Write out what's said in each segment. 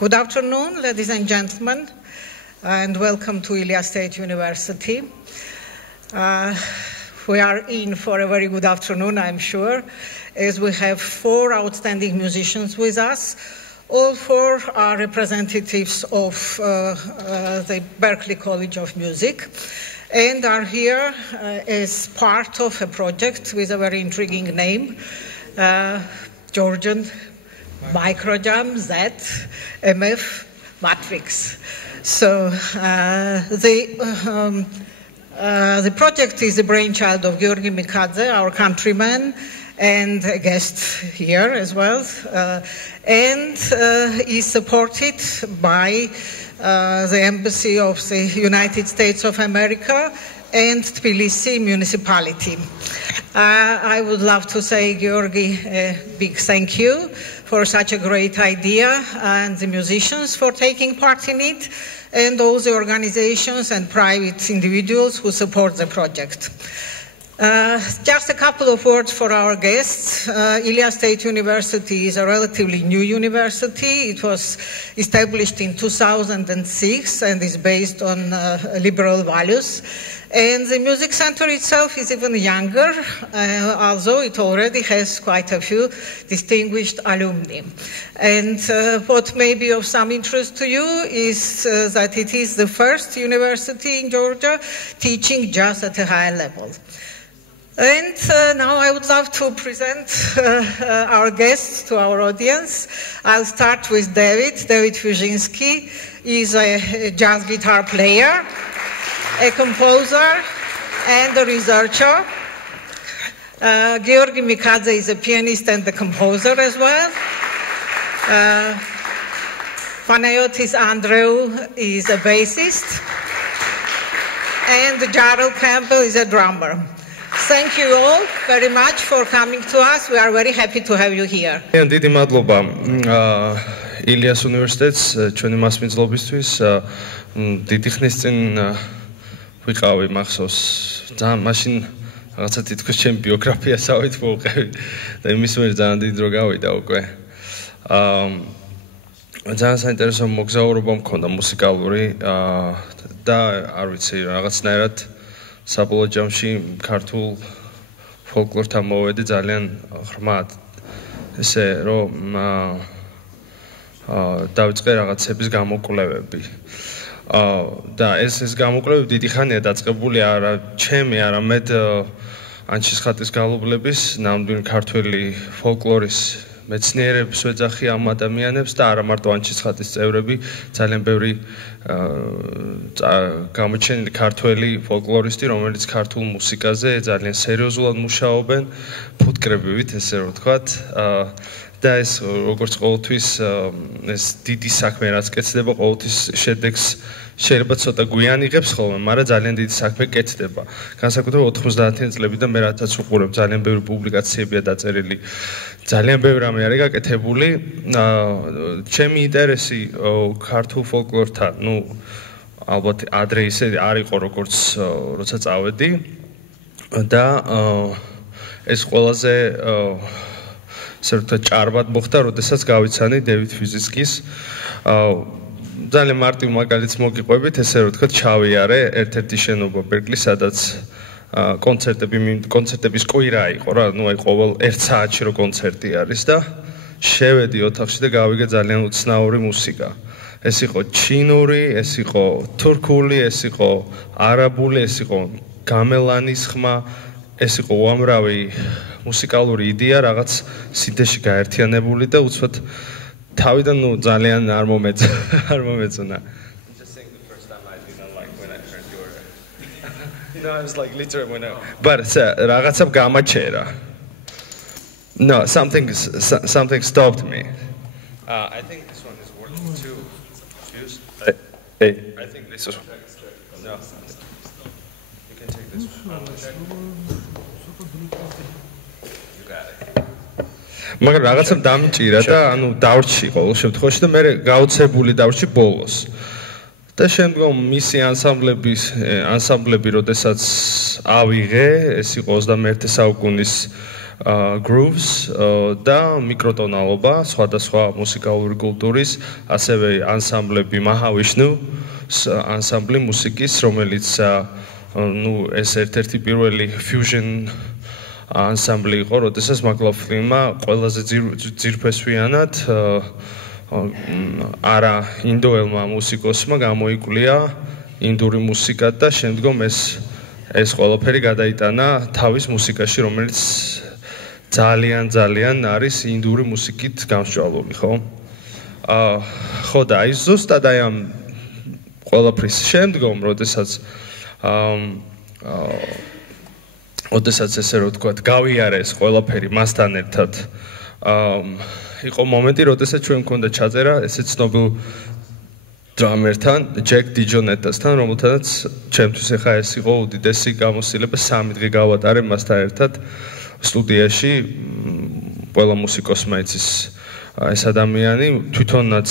Good afternoon, ladies and gentlemen, and welcome to Ilia State University. We are in for a very good afternoon, I'm sure, as we have 4 outstanding musicians with us. All 4 are representatives of the Berklee College of Music and are here as part of a project with a very intriguing name, Georgian Microjam Z MF Matrix. So the project is the brainchild of Georgi Mikadze, our countryman, and a guest here as well, and is supported by the Embassy of the United States of America and Tbilisi municipality. I would love to say, Georgi, a big thank you for such a great idea, and the musicians for taking part in it, and all the organizations and private individuals who support the project. Just a couple of words for our guests. Ilia State University is a relatively new university. It was established in 2006 and is based on liberal values. And the music center itself is even younger, although it already has quite a few distinguished alumni. And what may be of some interest to you is that it is the first university in Georgia teaching jazz at a high level. And now I would love to present our guests to our audience. I'll start with David. David Fuzzinski is a jazz guitar player, a composer, and a researcher. Georgi Mikadze is a pianist and a composer as well. Panayotis Andreou is a bassist. And Jarrell Campbell is a drummer. Thank you all very much for coming to us. We are very happy to have you here. დიდი მადლობა ილიას უნივერსიტეტს ჩვენი მასპინძლობისთვის. დიდი ხნის წინ ვიყავი მახსოვს. ძალიან მაშინ რაღაცა თითქოს ჩემი ბიოგრაფიას ავით მოვყევი და იმის მიერ ძალიან დიდი დრო გავიდა უკვე. ძალიან საინტერესო მოგზაურობა მქონდა მუსიკალური და არ ვიცი რაღაცნაირად საბოლოო ჯამში ქართულ ფოლკლორთან მოვედი ძალიან ღრმად. ესე რომ დავიწყე რაღაცების გამოკვლევები. და ეს გამოკვლევები დიდი ხანია დაწყებული არა ჩემი, არამედ ანჩისხატის გალობლების, ნამდვილი ქართველი ფოლკლორის მეცნიერებს ვეძახი ამ ადამიანებს და არა მარტო ანჩისხატის წევრები, ძალიან ბევრი გამოჩენილი ქართველი ფოლკლორისტი, რომელიც ქართულ მუსიკაზე ძალიან სერიოზულად მუშაობენ, ფუტკრებივით, ესე რომ ვთქვათ. და ეს როგორც ყოველთვის ეს დიდი საქმე რაც კეთდება, ყოველთვის შედეგს შეიძლება ცოტა გვიან იღებს ხოლმე, მაგრამ ძალიან დიდი საქმე კეთდება. განსაკუთრებით 90-იან წლებიდან მე რათაც უყურებ, ძალიან ბევრი პუბლიკაციებია დაწერილი. ძალიან ბევრი რამე არის გაკეთებული. ჩემი ინტერესი ქართულ ფოლკლორთან, ალბათ ადრე ისე არ იყო როგორც როცა წავედი და ეს ყველაზე საერთოდ ჭარბად მოხდა, როდესაც გავიცანი დევიდ ფიუზინსკის. ძალიან მარტივ მაგალითს მოგიყვებით, ესე რომ ვთქვათ, ჩავიარე ერთ-ერთი შენობა ბერკლის, სადაც კონცერტების კვირა იყო რა, აი ყოველ 1 საათში რო კონცერტი არის და შევედი ოთახში და გავიგე ძალიან უცნაური მუსიკა. ეს იყო ჩინური, ეს იყო თურქული, ეს იყო არაბული, ეს იყო გამელანის ხმა, ეს იყო უამრავი მუსიკალური იდეა, რაღაც სინთეზში გაერთიანებული და უცბად თავიდან ძალიან არ მომეწონა. No, I was like literally when I but რაღაცა გამაჩერა. No, something stopped me. I think this one is working too. Fused. Hey, I think this is no. You can take this one. You got it. მაგრამ რაღაცა დამჭირა და ანუ დავრჩი ყოველ შემთხვევაში და მე გაუცებული დავრჩი ბოლოს. და შემდგომ მისი ანსამბლები, როდესაც ავიღე, ეს იყო 21 საუკუნის grooves და მიკროტონალობა სხვადასხვა მუსიკალური კულტურის, ასევე ანსამბლები მაჰავიშნუ ანსამბლი მუსიკის, რომელიც ეს ერთ-ერთი პირველი fusion ანსამბლი იყო, როდესაც მაკლოფლინმა ყველაზე ძირფესვიანად არა ინდოელმა მუსიკოსმა გამოიკვლია ინდური მუსიკა და შემდგომ ეს ყველაფერი გადაიტანა თავის მუსიკაში, რომელიც ძალიან არის ინდური მუსიკით გამსჭვალული, ხო? ხო და აი ზუსტად აი ამ ყველაფრის შემდგომ, როდესაც ესე რომ ვთქვათ, გავიარეს ყველაფერი მასთან ერთად, იყო მომენტი, როდესაც ჩვენ მქონდა ჩაწერა ესე ცნობილ დრამერთან, ჯეკ დიჯონეტასთან, რომელთანაც ჩემთვის ახლა ეს იყო უდიდესი გამოცდილება, 3 დღე გავატარე მასთან ერთად სტუდიაში, ყველა მუსიკოსმა იცის ეს ადამიანი, თვითონაც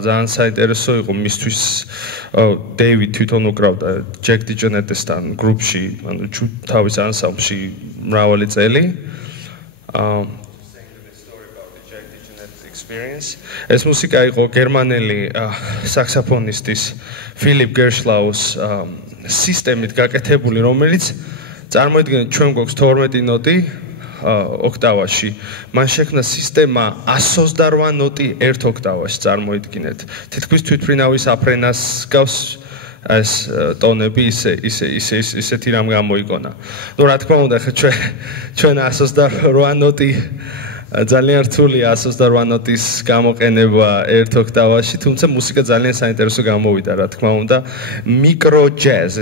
ძალიან საინტერესო იყო მისთვის, დევიდ თვითონ უკრავდა ჯეკ დიჯონეტასთან გრუპში, ანუ თავის ანსამბლში მრავალი წელი. ეს მუსიკა იყო გერმანელი საქსოფონისტის ფილიპ გერშლაუს სისტემით გაკეთებული, რომელიც წარმოიდგინეთ ჩვენ გვაქვს 12 ნოტი ოქტავაში. მან შექმნა სისტემა 128 ნოტი ერთ ოქტავაში წარმოიდგინეთ. თითქმის თვითმფრინავის აფრენას გავს ეს ტონები ისეთი რამ გამოიგონა. ნუ რა თქმა უნდა, ხა ჩვენ 128 ნოტი ძალიან რთულია 128 ნოტის გამოყენება ერთ ოქტავაში, თუმცა მუსიკა ძალიან საინტერესო გამოვიდა, რა თქმა უნდა. მიკრო ჯაზ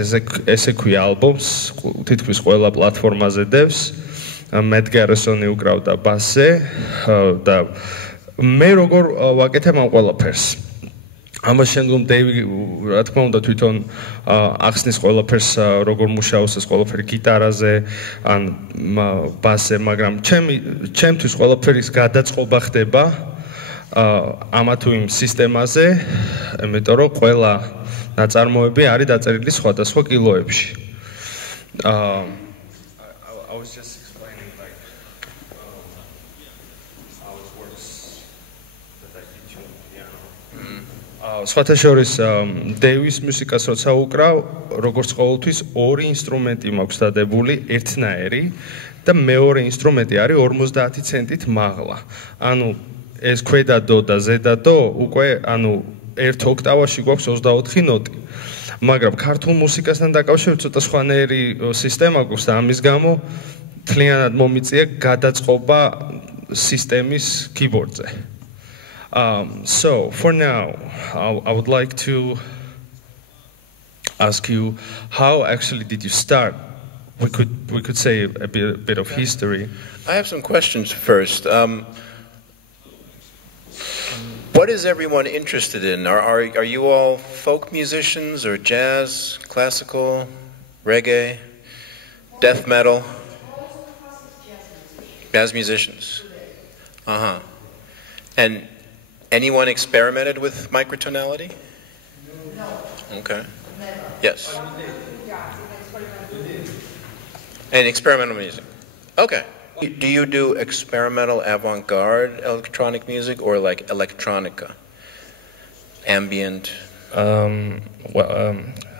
ესე ქვია ალბომს, თითქმის ყველა პლატფორმაზე დევს. მეთ გარესონი უკრავდა ბასზე და მე როგორ ვაკეთებ ამ ყველაფერს. ამას შემდგომ დევიდი, რა თქმა უნდა, თვითონ ახსნის ყველაფერს, როგორ მუშაობს ეს ყველაფერი გიტარაზე ან ბასზე, მაგრამ ჩემთვის ყველაფერის გადაწყობა ხდება ამა თუ იმ სისტემაზე, იმიტომ რომ ყველა ნაწარმოები არის დაწერილი სხვადასხვა კილოებში. I was just explaining like how it works that I teach on piano. სხვათა შორის დევის მუსიკას როცა უკრავ, როგორც ყოველთვის ორი ინსტრუმენტი მაქვს დადებული, ერთნაირი და მეორე ინსტრუმენტი არის 50 ცენტით მაღლა. ანუ ეს ქვედა დო და ზედა დო უკვე ანუ ერთ ოქტავაში გვაქვს 24 ნოტი. მაგრამ ქართულ მუსიკასთან დაკავშირებით ცოტა სხვანაირი სისტემა გვაქვს და ამის გამო თლიანად მომიწია გადაწყობა სისტემის keyboard-ზე. So for now, I would like to ask you, how actually did you start? We could say a bit of history. I have some questions first. What is everyone interested in? Are you all folk musicians or jazz, classical, reggae, death metal? Jazz musicians. Uh-huh. And anyone experimented with microtonality? No. Okay. Never. Yes. And experimental music. Okay. Do you do experimental avant-garde electronic music or like electronica? Ambient?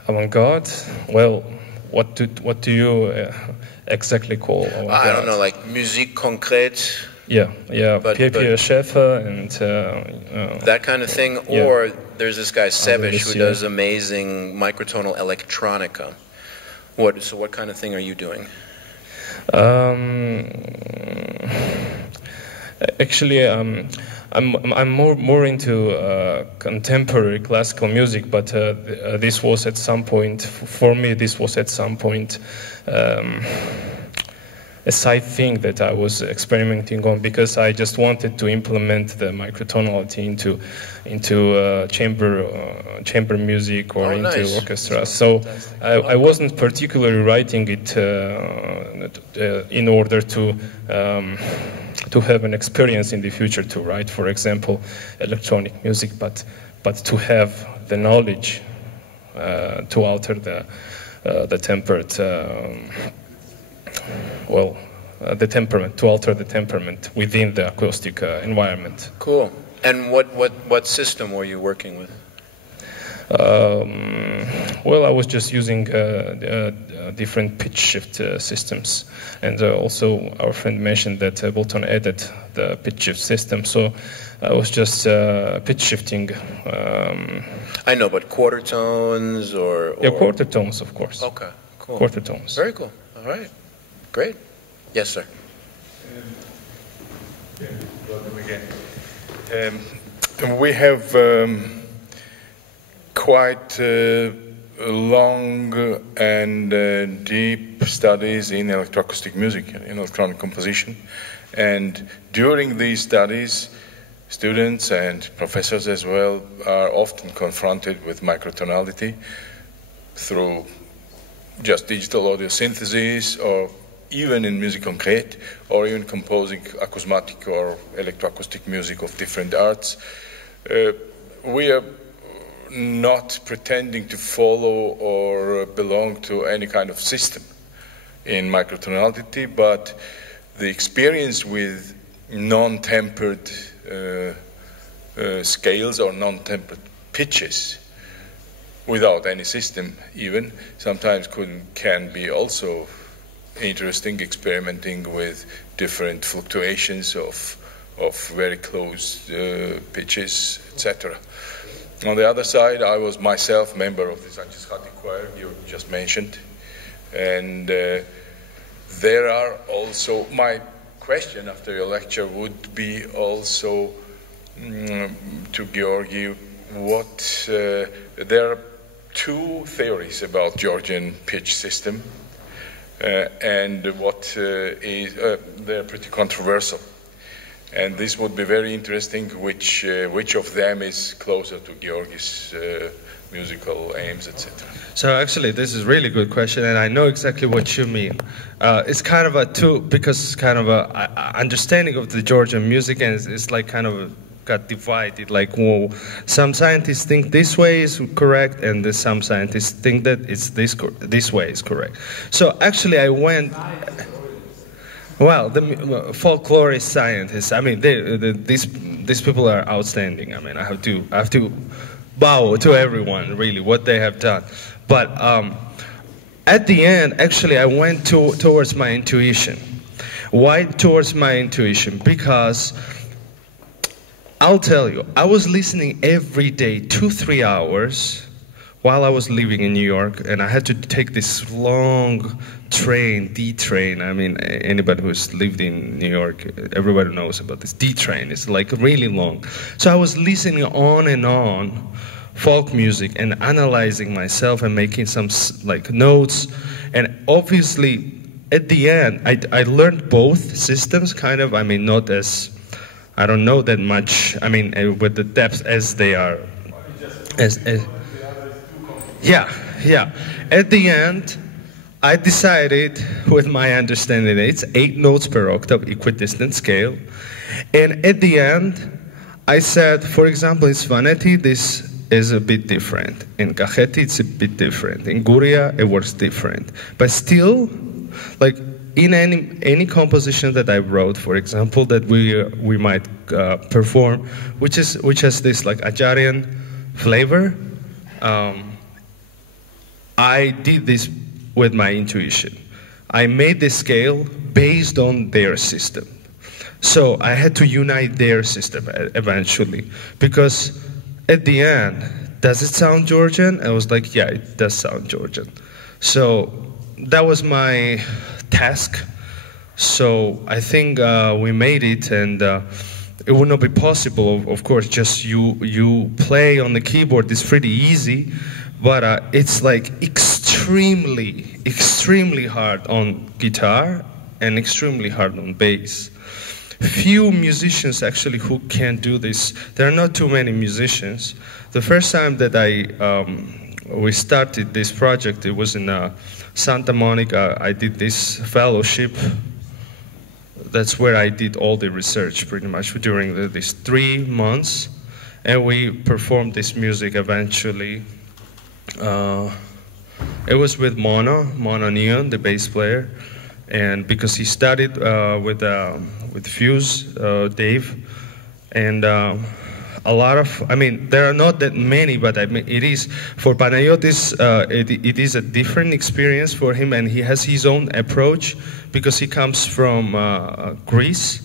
Avant-garde? Well, what do you exactly call avant-garde? I don't know, like musique concrète? Yeah, Pierre Schaeffer and that kind of thing. Yeah. Or there's this guy Sevish who yeah. does amazing microtonal electronica. What kind of thing are you doing? Actually, I'm more into contemporary classical music, but this was at some point for me. This was at some point a side thing that I was experimenting on because I just wanted to implement the microtonality into chamber music or into nice. orchestra. So I wasn't particularly writing it in order to have an experience in the future to write, for example, electronic music, but to have the knowledge to alter the tempered the temperament, to alter the temperament within the acoustic environment. Cool. And what system were you working with? Well, I was just using different pitch shift systems, and also our friend mentioned that Ableton added the pitch shift system, so I was just pitch shifting. I know, but quarter tones or... Yeah, quarter tones, of course. Okay, cool. Quarter tones. Very cool. All right. Great. Yes, sir. Welcome again. We have quite long and deep studies in electroacoustic music, in electronic composition. And during these studies, students and professors as well are often confronted with microtonality through just digital audio synthesis, or even in music concrete, or even composing acousmatic or electroacoustic music of different arts. We are not pretending to follow or belong to any kind of system in microtonality, but the experience with non-tempered scales or non-tempered pitches without any system even sometimes can be also interesting, experimenting with different fluctuations of very close pitches, etc. On the other side, I was myself member of the Sanchis-Khati choir you just mentioned, and there are also, my question after your lecture would be also to Georgi, what there are two theories about Georgian pitch system, and what is they're pretty controversial. And this would be very interesting, which of them is closer to Georgi's musical aims, etc. So actually, this is a really good question, and I know exactly what you mean. It's kind of a because it's kind of a understanding of the Georgian music, and it's like kind of got divided. Like, well, some scientists think this way is correct, and some scientists think that it's this way is correct. So actually, I went. Well, the folklorist scientists, I mean, these people are outstanding. I mean, I have to bow to everyone, really, what they have done. But at the end, actually, I went towards my intuition. Why towards my intuition? Because I'll tell you, I was listening every day, 2-3 hours, while I was living in New York, and I had to take this long train, D train. I mean, anybody who's lived in New York, everybody knows about this D train. It's like really long. So I was listening on and on folk music and analyzing myself and making some like notes. And obviously, at the end, I learned both systems, kind of. I mean, not as, I don't know that much. I mean, with the depth as they are. Yeah. At the end, I decided, with my understanding, that it's 8 notes per octave, equidistant scale. And at the end, I said, for example, in Svaneti, this is a bit different. In Kacheti, it's a bit different. In Guria, it works different. But still, like in any composition that I wrote, for example, that we might perform, which has this like Ajarian flavor, I did this with my intuition. I made the scale based on their system. So I had to unite their system eventually. Because at the end, does it sound Georgian? I was like, yeah, it does sound Georgian. So that was my task. So I think we made it, and it would not be possible, of course, just you play on the keyboard. It's pretty easy. But it's like extremely hard on guitar and extremely hard on bass. Few musicians actually who can do this. There are not too many musicians. The first time that we started this project, it was in Santa Monica. I did this fellowship. That's where I did all the research pretty much during these 3 months. And we performed this music eventually. It was with Mono Neon, the bass player, and because he studied with Fuse, Dave, and a lot of, I mean, there are not that many, but I mean, it is, for Panayotis, it is a different experience for him, and he has his own approach because he comes from Greece,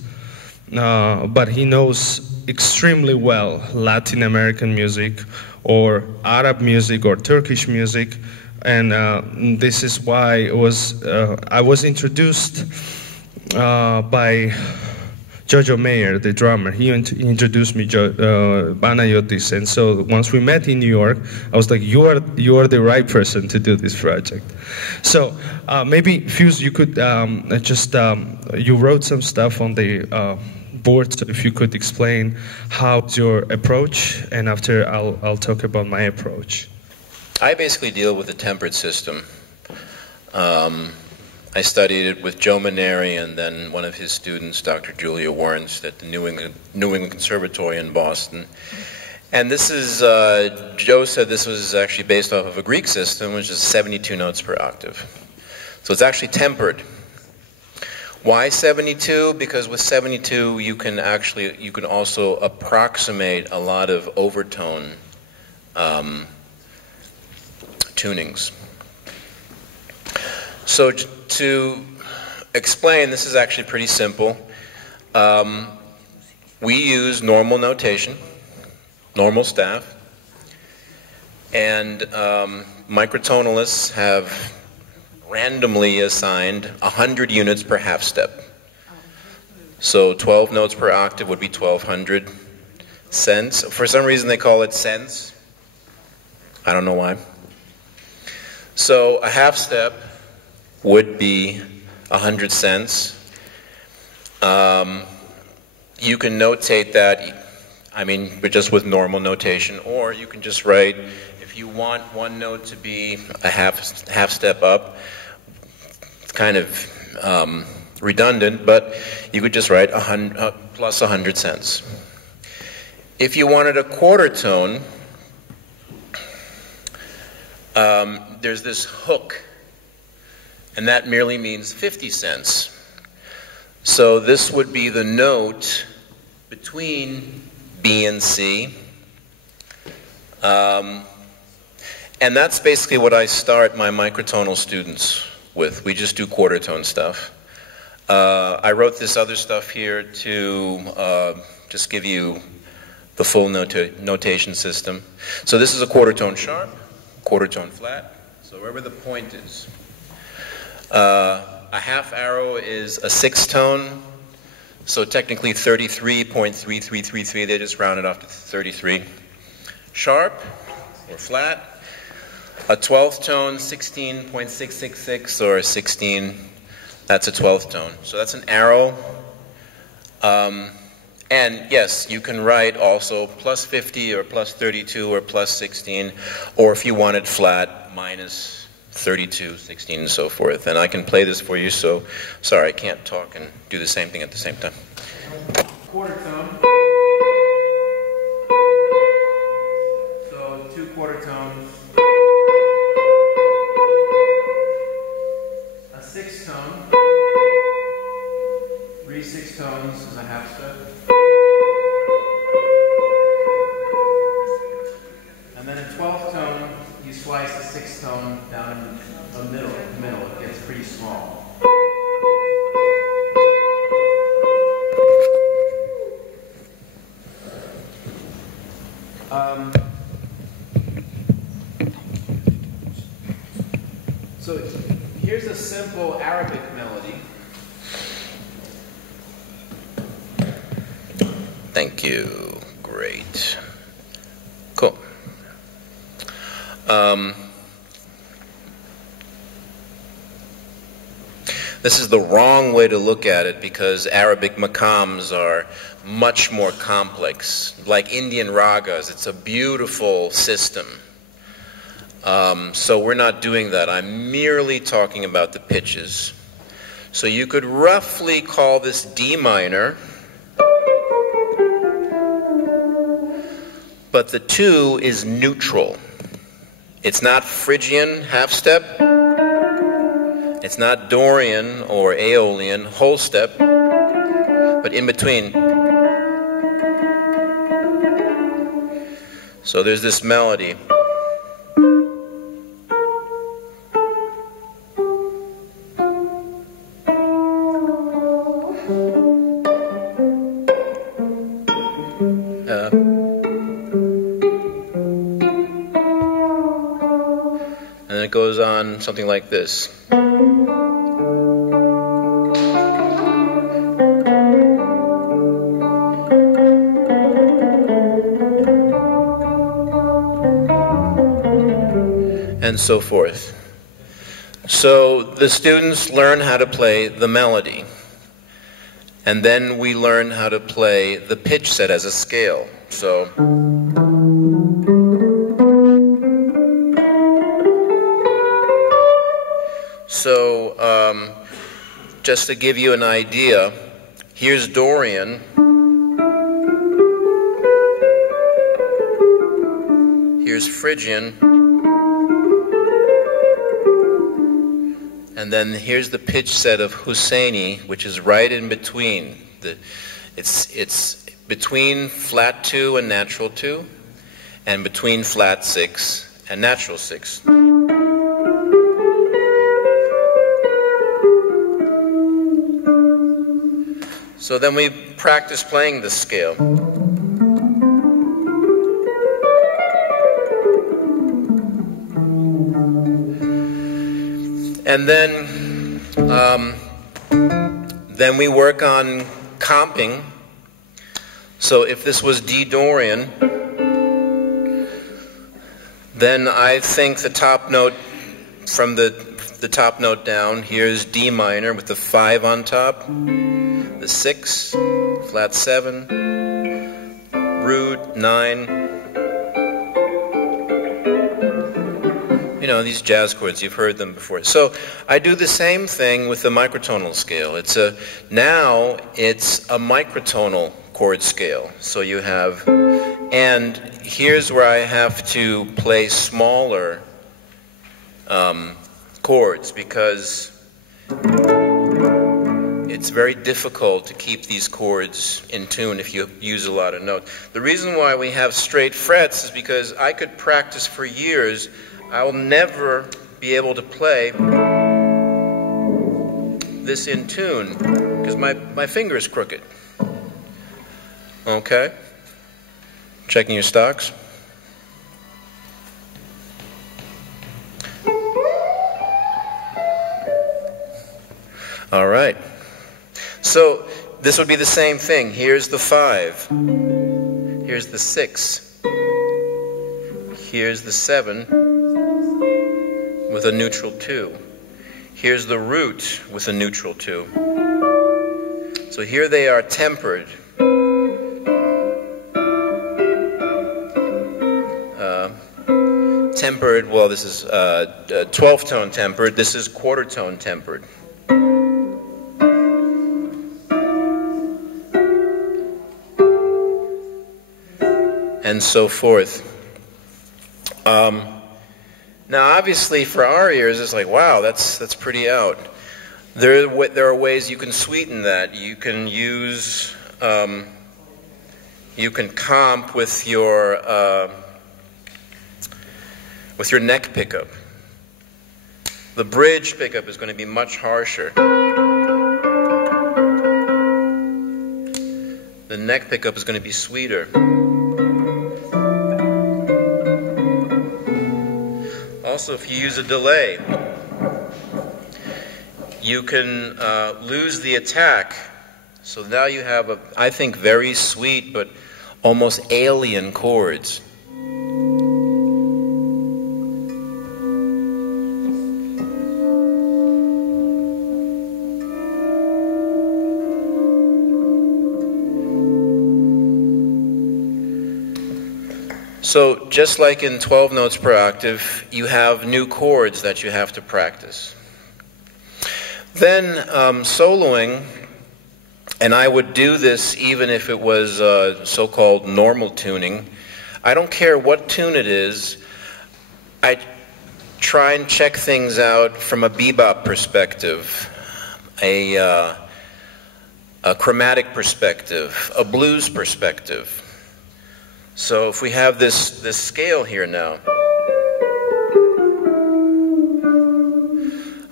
but he knows extremely well Latin American music or Arab music or Turkish music, and this is why I was introduced by Jojo Mayer, the drummer. He introduced me Panayotis, and so once we met in New York, I was like, you are the right person to do this project. So maybe Fuse, you could you wrote some stuff on the board, so if you could explain how's your approach, and after I'll talk about my approach. I basically deal with the tempered system. I studied it with Joe Maneri and then one of his students, Dr. Julia Warrens, at the New England Conservatory in Boston. And this is, Joe said this was actually based off of a Greek system, which is 72 notes per octave. So it's actually tempered. Why 72? Because with 72 you can also approximate a lot of overtone tunings. So to explain, this is actually pretty simple. We use normal notation, normal staff, and microtonalists have randomly assigned 100 units per half step. So 12 notes per octave would be 1200 cents. For some reason they call it cents. I don't know why. So a half step would be 100 cents. You can notate that, I mean, but just with normal notation, or you can just write, if you want one note to be a half step up, it's kind of redundant, but you could just write plus 100 cents. If you wanted a quarter tone, there's this hook, and that merely means 50 cents. So this would be the note between B and C. And that's basically what I start my microtonal students with. We just do quarter tone stuff. I wrote this other stuff here to just give you the full notation system. So this is a quarter tone sharp, quarter tone flat, so wherever the point is. A half arrow is a sixth tone, so technically 33.3333, they just round it off to 33. Sharp, or flat. A 12th tone, 16.666, or 16, that's a 12th tone. So that's an arrow. And yes, you can write also plus 50, or plus 32, or plus 16, or if you want it flat, minus 32, 16, and so forth. And I can play this for you, so sorry, I can't talk and do the same thing at the same time. Quarter tone. So 2 quarter tones. A sixth tone. 3 sixth tones is a half step. And then a 12th tone, you slice the sixth tone down the middle. It gets pretty small. So here's a simple Arabic melody. Thank you. Great. Cool. This is the wrong way to look at it because Arabic maqams are much more complex. Like Indian ragas, it's a beautiful system. So we're not doing that. I'm merely talking about the pitches. So you could roughly call this D minor, but the 2 is neutral. It's not Phrygian half step, It's not Dorian or Aeolian, whole step, but in between. So there's this melody. And it goes on something like this. And so forth. So the students learn how to play the melody. And then we learn how to play the pitch set as a scale. So just to give you an idea, here's Dorian. Here's Phrygian. And then here's the pitch set of Husseini, which is right in between. It's between flat 2 and natural 2, and between flat 6 and natural 6. So then we practice playing this scale. And then we work on comping. So if this was D Dorian, then I think the top note from the top note down, here's D minor with the 5 on top, the 6, flat 7, root 9. You know, these jazz chords, you've heard them before. So I do the same thing with the microtonal scale. Now it's a microtonal chord scale. So you have, and here's where I have to play smaller chords because it's very difficult to keep these chords in tune if you use a lot of notes. The reason why we have straight frets is because I could practice for years. I will never be able to play this in tune because my finger is crooked. Okay? Checking your stocks. All right. So this would be the same thing. Here's the 5. Here's the 6. Here's the 7. With a neutral 2. Here's the root with a neutral 2. So here they are tempered. Tempered, well, this is 12th tone tempered. This is quarter tone tempered. And so forth. Now, obviously, for our ears, it's like, wow, that's pretty out. There are ways you can sweeten that. You can use, you can comp with your neck pickup. The bridge pickup is going to be much harsher. The neck pickup is going to be sweeter. Also, if you use a delay, you can lose the attack. So now you have, I think, very sweet but almost alien chords. So just like in 12 notes per octave, you have new chords that you have to practice. Then soloing, and I would do this even if it was so-called normal tuning. I don't care what tune it is. I try and check things out from a bebop perspective, a chromatic perspective, a blues perspective. So if we have this scale here now,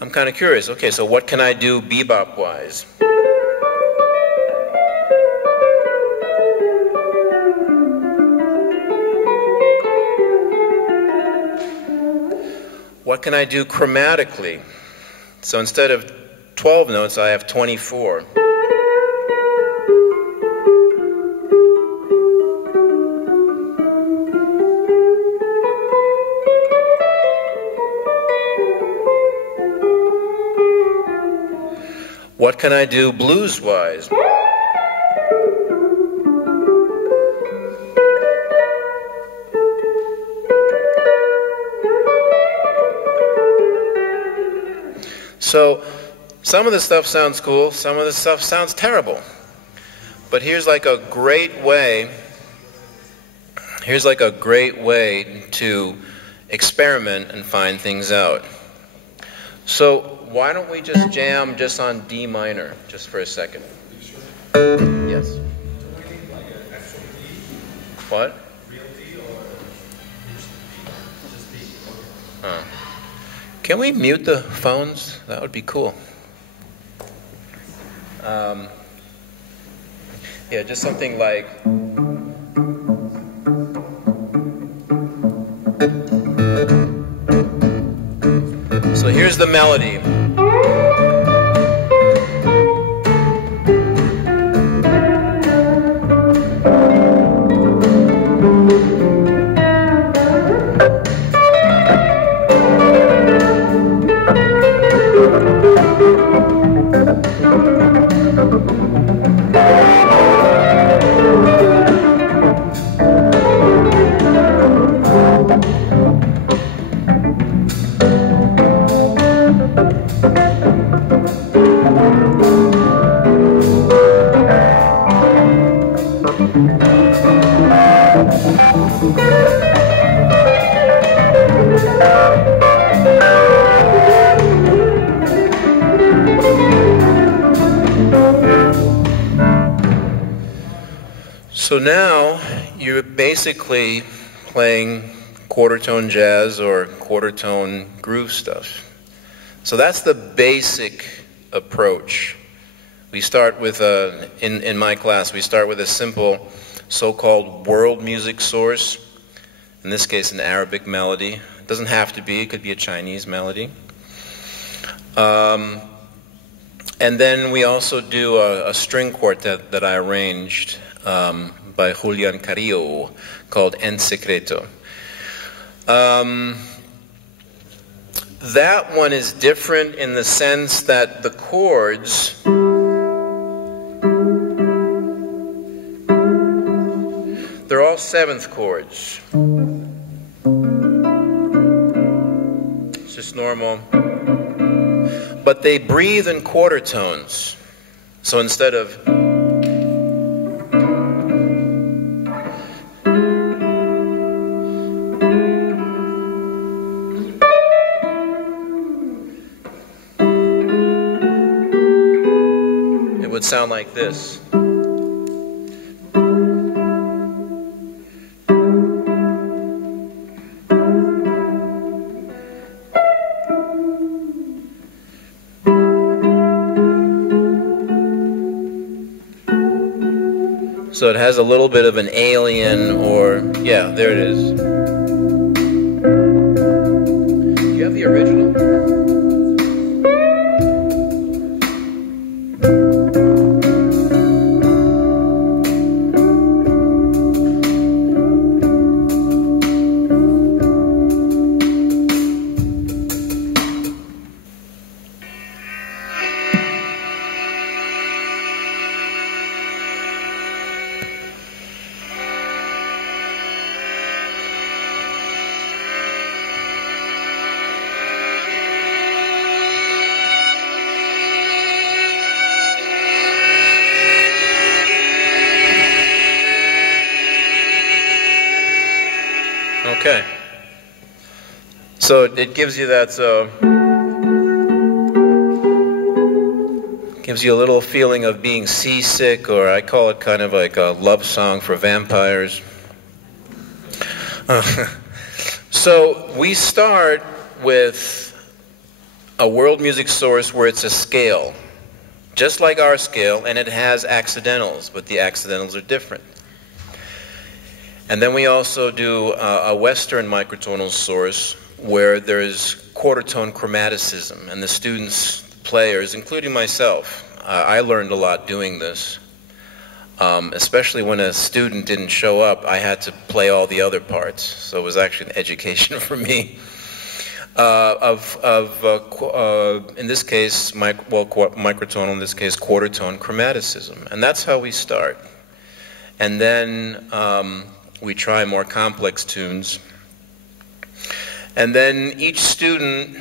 I'm kind of curious. Okay, so what can I do bebop-wise? What can I do chromatically? So instead of 12 notes, I have 24. What can I do blues-wise? So some of the stuff sounds cool, some of the stuff sounds terrible. But here's like a great way to experiment and find things out. So why don't we just jam just on D minor, just for a second? Yes. What? Oh. Can we mute the phones? That would be cool. Yeah, just something like... So here's the melody. So now you're basically playing quarter tone jazz or quarter tone groove stuff. So that's the basic approach. We start with in my class, we start with a simple so-called world music source. In this case, an Arabic melody. It doesn't have to be, it could be a Chinese melody. And then we also do a string quartet that I arranged by Julian Carrillo called En Secreto. That one is different in the sense that the chords they're all seventh chords. It's just normal. But they breathe in quarter tones. So instead of it would sound like this. So it has a little bit of an alien, or, yeah, there it is. Do you have the original? So it gives you that, gives you a little feeling of being seasick, or I call it kind of like a love song for vampires. So we start with a world music source where it's a scale, just like our scale, and it has accidentals, but the accidentals are different. And then we also do a Western microtonal source where there's quarter tone chromaticism, and the students, players, including myself, I learned a lot doing this. Especially when a student didn't show up, I had to play all the other parts. So it was actually an education for me. In this case, microtonal, in this case, quarter tone chromaticism. And that's how we start. And then we try more complex tunes. And then each student,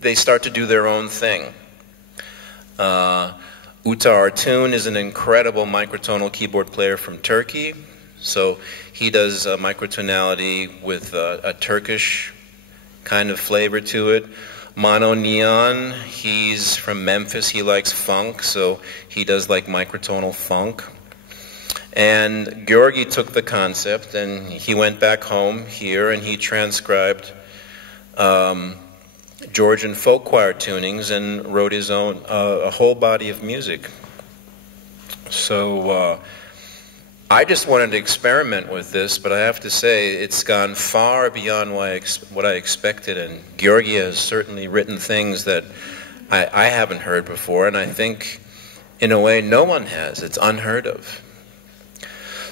they start to do their own thing. Uta Artun is an incredible microtonal keyboard player from Turkey. So he does microtonality with a Turkish kind of flavor to it. Mono Neon, he's from Memphis. He likes funk, so he does like microtonal funk. And Georgi took the concept and he went back home here and he transcribed Georgian folk choir tunings and wrote his own, a whole body of music. So I just wanted to experiment with this, but I have to say it's gone far beyond what I expected, and Georgi has certainly written things that I haven't heard before, and I think in a way no one has. It's unheard of.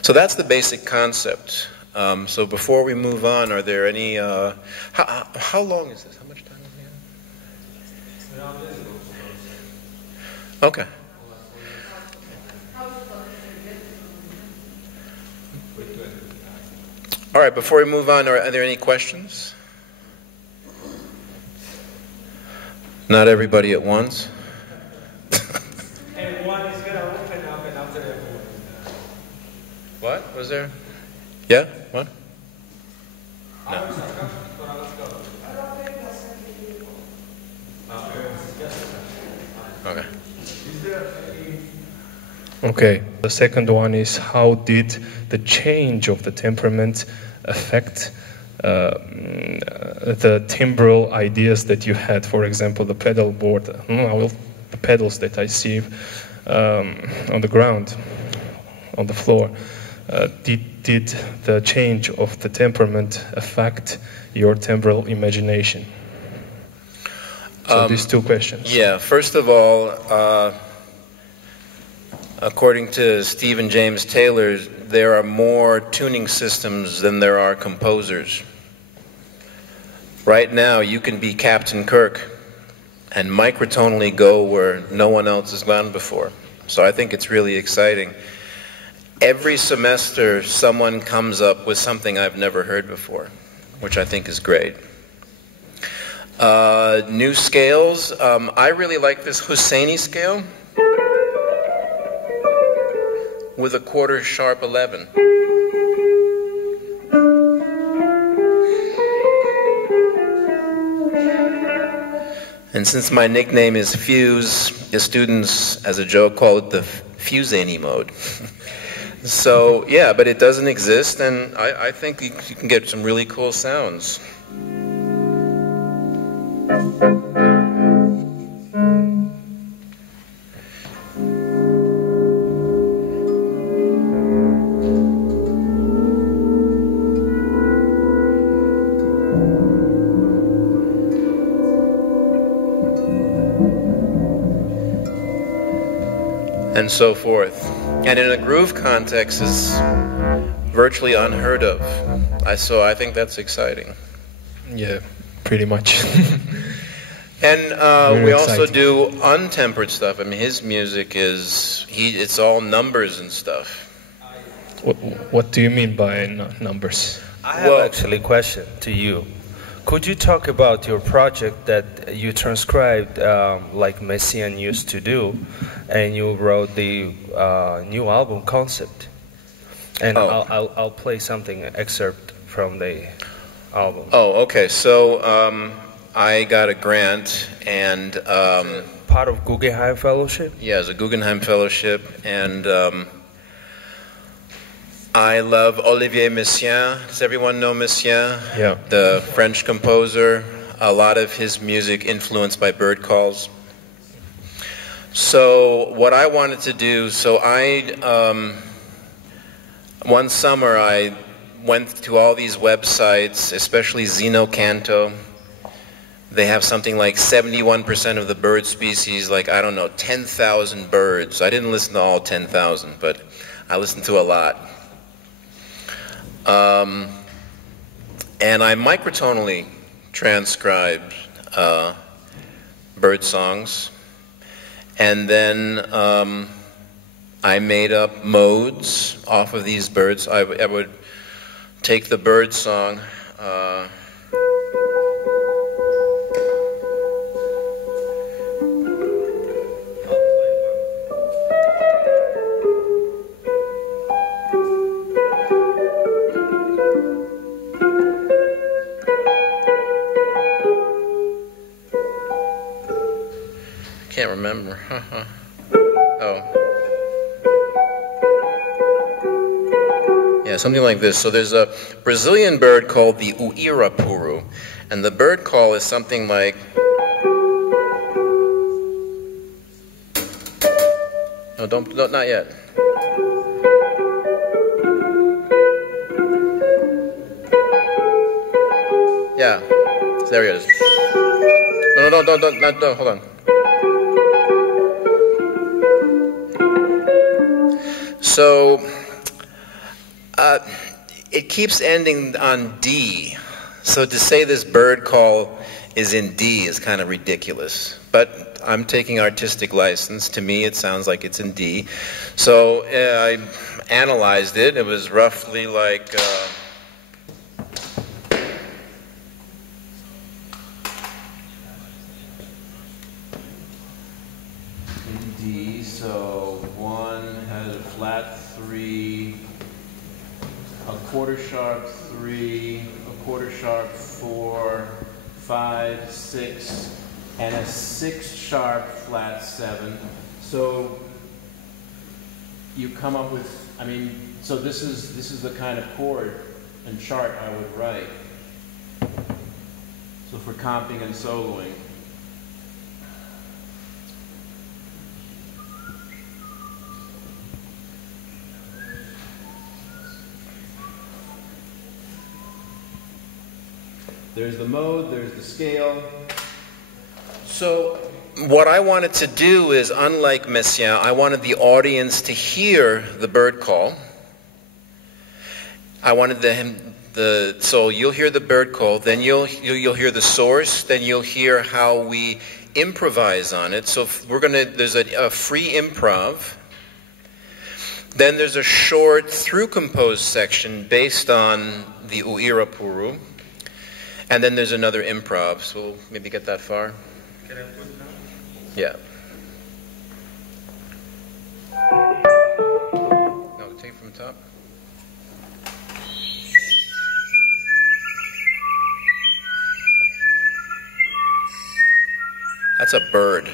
So that's the basic concept. So before we move on, are there any, how long is this? How much time is we have? Okay. All right, before we move on, are there any questions? Not everybody at once. And one is going to open up and after everyone. What? Was there? Yeah? What? No. Okay. Okay. The second one is, how did the change of the temperament affect the timbral ideas that you had? For example, the pedal board, the pedals that I see on the ground, on the floor. Did the change of the temperament affect your timbral imagination? So these two questions. Yeah, first of all, according to Stephen James Taylor, there are more tuning systems than there are composers. Right now, you can be Captain Kirk and microtonally go where no one else has gone before. So I think it's really exciting. Every semester, someone comes up with something I've never heard before, which I think is great. New scales. I really like this Husseini scale with a quarter sharp 11. And since my nickname is Fuse, the students, as a joke, call it the Fuzzinski mode. So, yeah, but it doesn't exist, and I think you can get some really cool sounds. And so forth. And in a groove context is virtually unheard of. So I think that's exciting. Yeah, pretty much. And we also do untempered stuff. I mean, his music is, it's all numbers and stuff. What do you mean by numbers? I have actually a question to you. Could you talk about your project that you transcribed like Messiaen used to do, and you wrote the new album concept? And I'll play something excerpt from the album. Oh, okay. So I got a grant and part of Guggenheim Fellowship. Yeah, it's a Guggenheim Fellowship, and I love Olivier Messiaen. Does everyone know Messiaen? Yeah. The French composer. A lot of his music influenced by bird calls. So what I wanted to do, one summer I went to all these websites, especially Xenocanto. They have something like 71% of the bird species, like, I don't know, 10,000 birds. I didn't listen to all 10,000, but I listened to a lot. And I microtonally transcribed bird songs, and then I made up modes off of these birds. I would take the bird song, can't remember. Oh. Yeah, something like this. So there's a Brazilian bird called the uirapuru, and the bird call is something like... No, don't, not yet. Yeah, there it is. No, hold on. So it keeps ending on D. So to say this bird call is in D is kind of ridiculous. But I'm taking artistic license. To me, it sounds like it's in D. So I analyzed it. It was roughly like... quarter sharp 3, a quarter sharp 4, 5, 6, and a 6 sharp flat 7. So you come up with, so this is the kind of chord and chart I would write. So for comping and soloing. There's the mode, there's the scale. So what I wanted to do is, unlike Messiaen, I wanted the audience to hear the bird call. I wanted so you'll hear the bird call, then you'll hear the source, then you'll hear how we improvise on it. So there's a free improv. Then there's a short through composed section based on the uirapuru. And then there's another improv, so we'll maybe get that far. Can I put now? Yeah. No, take it from the top. That's a bird.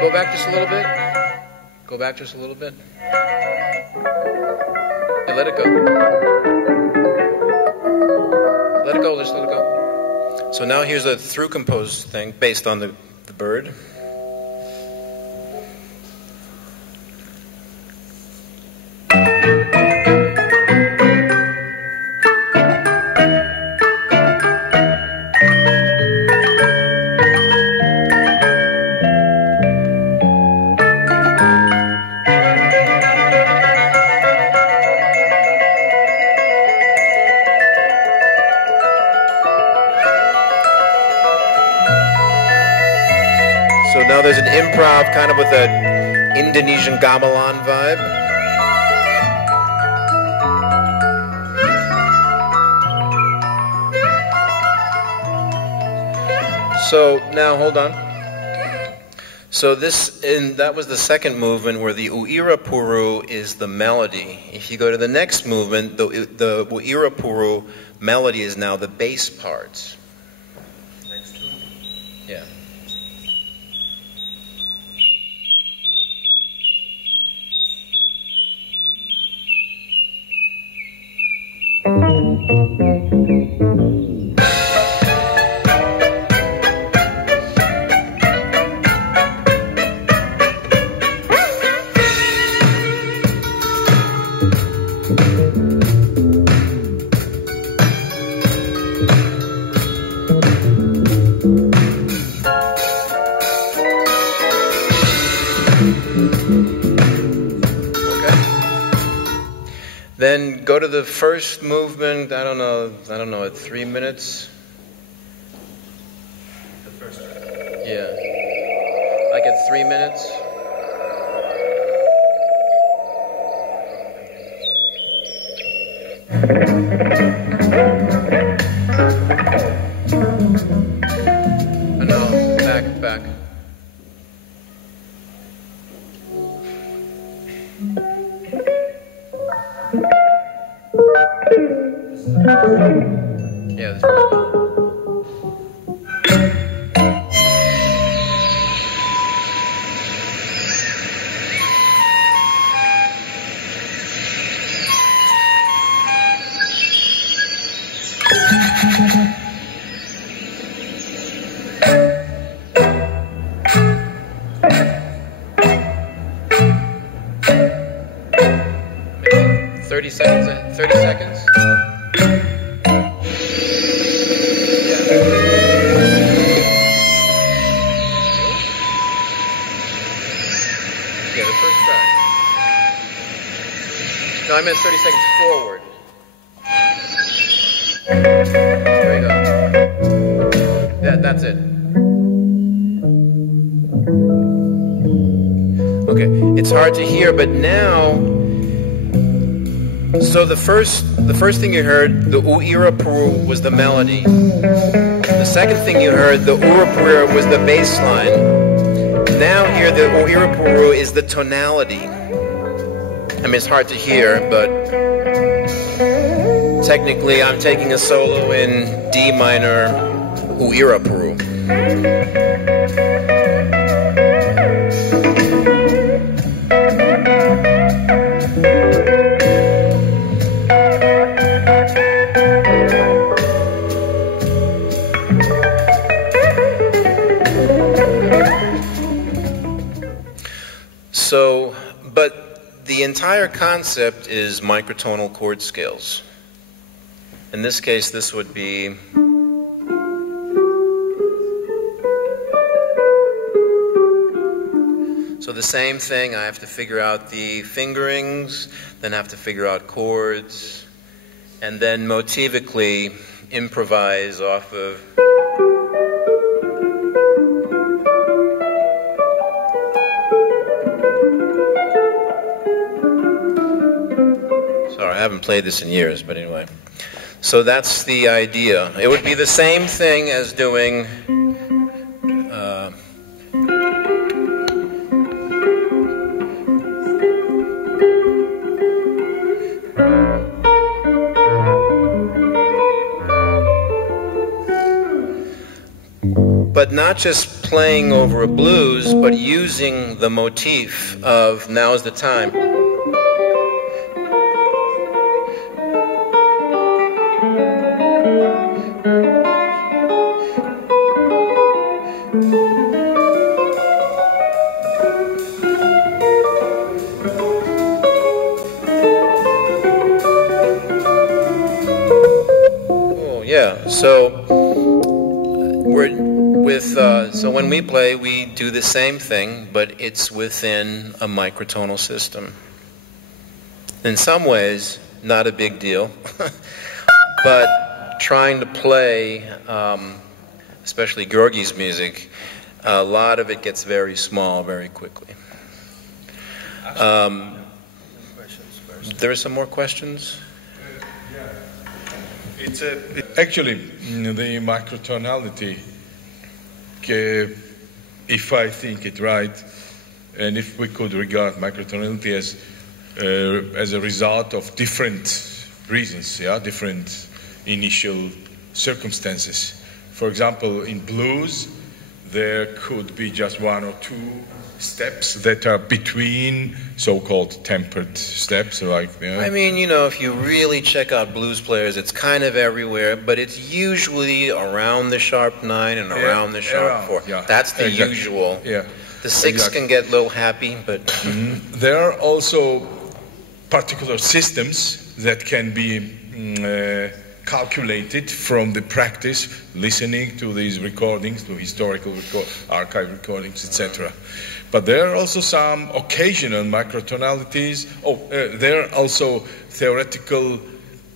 Go back just a little bit. Go back just a little bit. Yeah, let it go. Let it go, just let it go. So now here's a through composed thing based on the bird. Now there's an improv kind of with an Indonesian gamelan vibe. So now hold on. So that was the second movement where the uirapuru is the melody. If you go to the next movement, the uirapuru melody is now the bass parts. Yeah. Then go to the first movement, I don't know, at 3 minutes. The first one? Yeah. Like at 3 minutes. No, back. Yeah, this first one. Maybe 30 seconds. 30 seconds. No, I meant 30 seconds forward. There we go. That's it. Okay, it's hard to hear, but now, so the first thing you heard, the uirapuru was the melody. The second thing you heard, the urapuru was the bass line. Now here, the uirapuru is the tonality. I mean, it's hard to hear, but technically I'm taking a solo in D minor uirapuru. So, but the entire concept is microtonal chord scales. In this case, this would be so the same thing. I have to figure out the fingerings, then have to figure out chords, and then motivically improvise off of. Sorry, I haven't played this in years, but anyway. So that's the idea. It would be the same thing as doing but not just playing over a blues, but using the motif of now's the time. So when we play, we do the same thing, but it's within a microtonal system. In some ways, not a big deal, but trying to play, especially Georgi's music, a lot of it gets very small very quickly. There are some more questions? It's actually the microtonality, if I think it right, and if we could regard microtonality as a result of different reasons, different initial circumstances. For example, in blues, there could be just one or two steps that are between so-called tempered steps, like. I mean, if you really check out blues players, it's kind of everywhere, but it's usually around the sharp 9 and around the sharp 4. Yeah, that's the usual. Yeah. The 6 can get a little happy, but there are also particular systems that can be calculated from the practice, listening to these recordings, to historical archive recordings, etc. But there are also some occasional microtonalities. There are also theoretical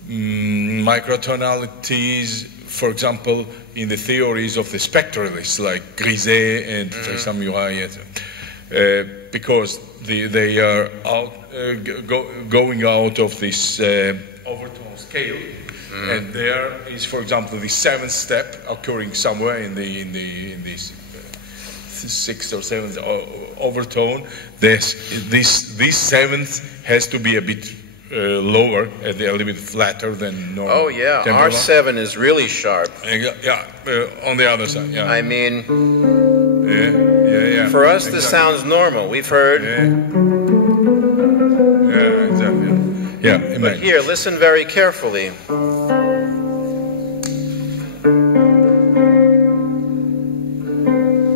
microtonalities, for example, in the theories of the spectralists, like Griset and Tristan Muraillet, because they are going out of this overtone scale. And there is, for example, the 7th step occurring somewhere in this 6th or 7th overtone. This 7th has to be a bit lower, a little bit flatter than normal. Oh yeah, R7 is really sharp. On the other side. Yeah. I mean, for us this sounds normal. We've heard. Yeah, exactly. Yeah. But here, listen very carefully.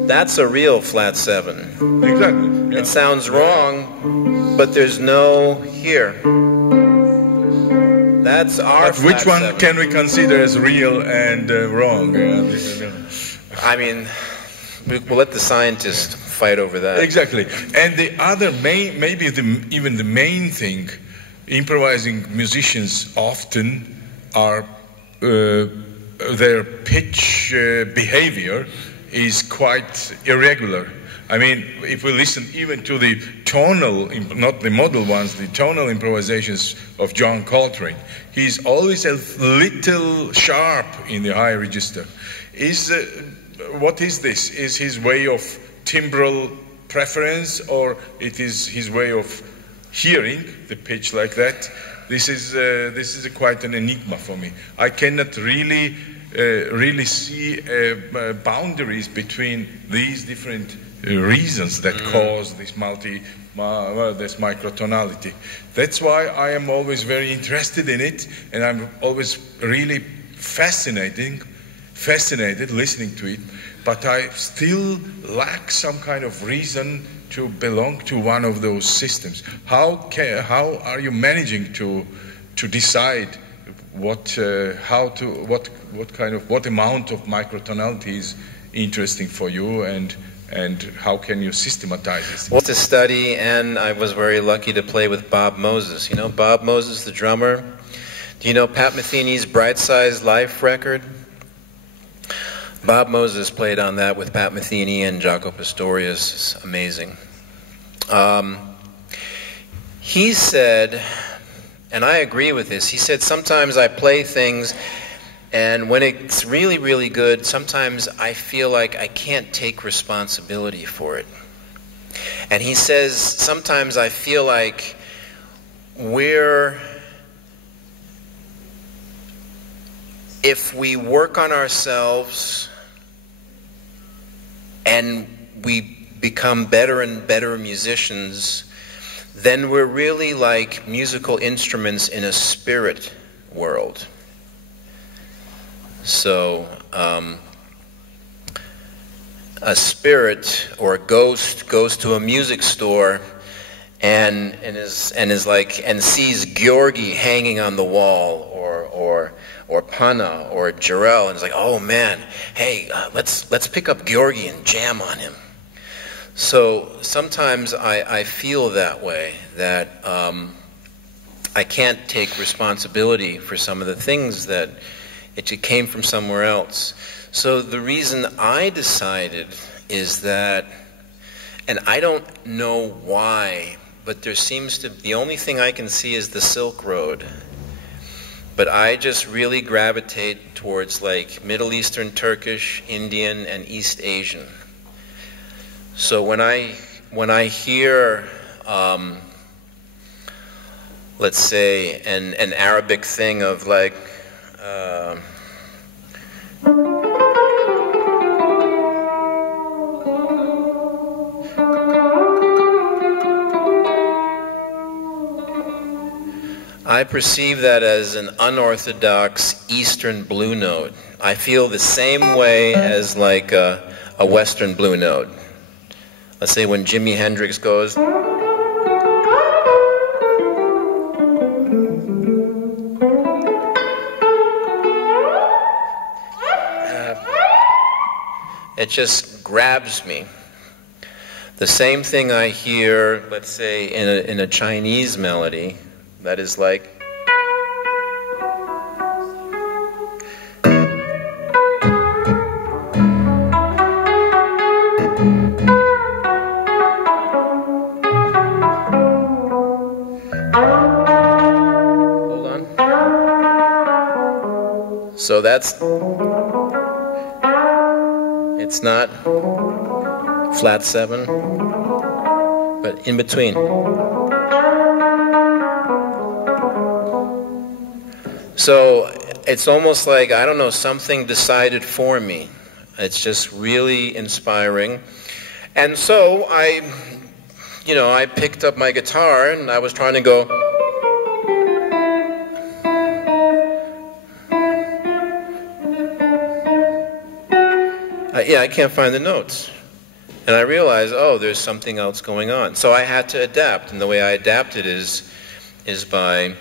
That's a real flat 7. Exactly. Yeah. It sounds wrong, but there's no here. That's our flat which one 7. Can we consider as real and wrong? I mean, we'll let the scientists fight over that. Exactly. And the other even the main thing, improvising musicians often are their pitch behavior is quite irregular. I mean, if we listen even to the tonal, not the model ones, the tonal improvisations of John Coltrane, he's always a little sharp in the high register. What is this? Is his way of timbral preference, or it is his way of hearing the pitch like that? This is quite an enigma for me. I cannot really see boundaries between these different reasons that cause this this microtonality. That's why I am always very interested in it, and I'm always really fascinated listening to it. But I still lack some kind of reason to belong to one of those systems. How are you managing to decide what amount of microtonality is interesting for you, and how can you systematize this? Well, to study, and I was very lucky to play with Bob Moses. You know Bob Moses, the drummer? Do you know Pat Metheny's Bright Size Life record? Bob Moses played on that with Pat Metheny and Jaco Pastorius. It's amazing. He said, and I agree with this, he said, sometimes I play things, and when it's really, really good, sometimes I feel like I can't take responsibility for it. And he says, sometimes I feel like if we work on ourselves and we become better and better musicians, then we're really like musical instruments in a spirit world. So a spirit or a ghost goes to a music store and sees Georgi hanging on the wall, or Pana or Jarrell, and it's like, oh man, hey, let's pick up Georgi and jam on him. So sometimes I feel that way, that I can't take responsibility for some of the things that it came from somewhere else. So the reason I decided is that, and I don't know why, but there seems to, the only thing I can see is the Silk Road. But I just really gravitate towards like Middle Eastern, Turkish, Indian, and East Asian. So when I hear, let's say, an Arabic thing of like, I perceive that as an unorthodox Eastern blue note. I feel the same way as like a Western blue note. Let's say when Jimi Hendrix goes, it just grabs me. The same thing I hear, let's say, in a Chinese melody, that is like, hold on. So that's, it's not flat 7, but in between. So it's almost like, I don't know, something decided for me. It's just really inspiring. And so I picked up my guitar and I was trying to go, I can't find the notes. And I realized, oh, there's something else going on. So I had to adapt, and the way I adapted is by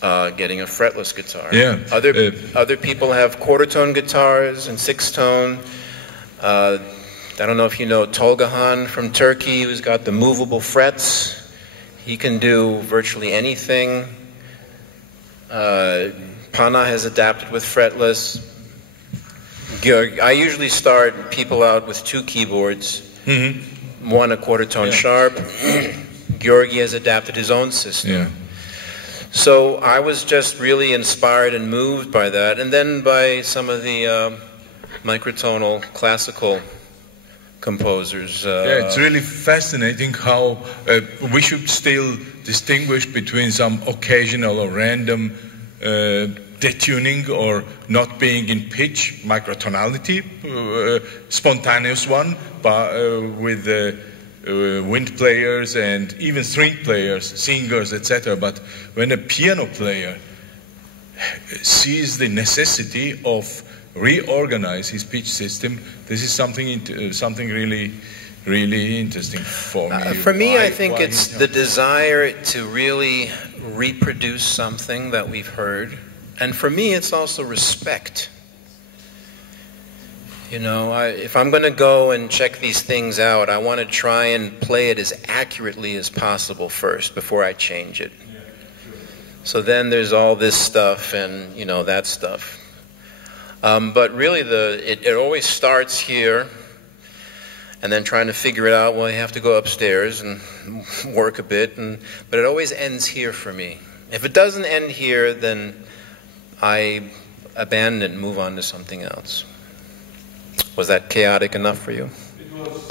getting a fretless guitar. Yeah. Other people have quarter-tone guitars and six-tone. I don't know if you know Tolgahan from Turkey, who's got the movable frets. He can do virtually anything. Pana has adapted with fretless. I usually start people out with 2 keyboards, one a quarter-tone sharp. Georgi has adapted his own system. Yeah. So I was just really inspired and moved by that, and then by some of the microtonal classical composers. It's really fascinating how we should still distinguish between some occasional or random detuning or not being in pitch, microtonality, spontaneous one, but with wind players and even string players, singers, etc. But when a piano player sees the necessity of reorganize his pitch system, this is something really, really interesting for me. For me, I think it's the desire to really reproduce something that we've heard. And for me, it's also respect. You know, if I'm going to go and check these things out, I want to try and play it as accurately as possible first before I change it. Yeah, sure. So then there's all this stuff and, you know, that stuff. But really, it always starts here, and then trying to figure it out, well, you have to go upstairs and work a bit, but it always ends here for me. If it doesn't end here, then I abandon it and move on to something else. Was that chaotic enough for you? It was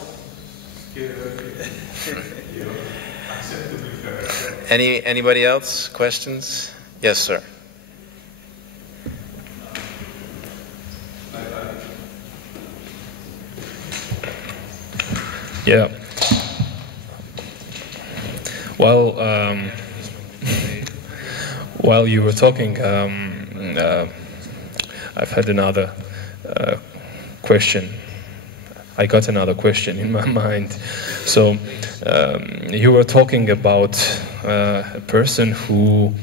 acceptably fair. Anybody else? Questions? Yes, sir. Yeah. Well, while you were talking, I've had another question. I got another question in my mind. So, you were talking about a person who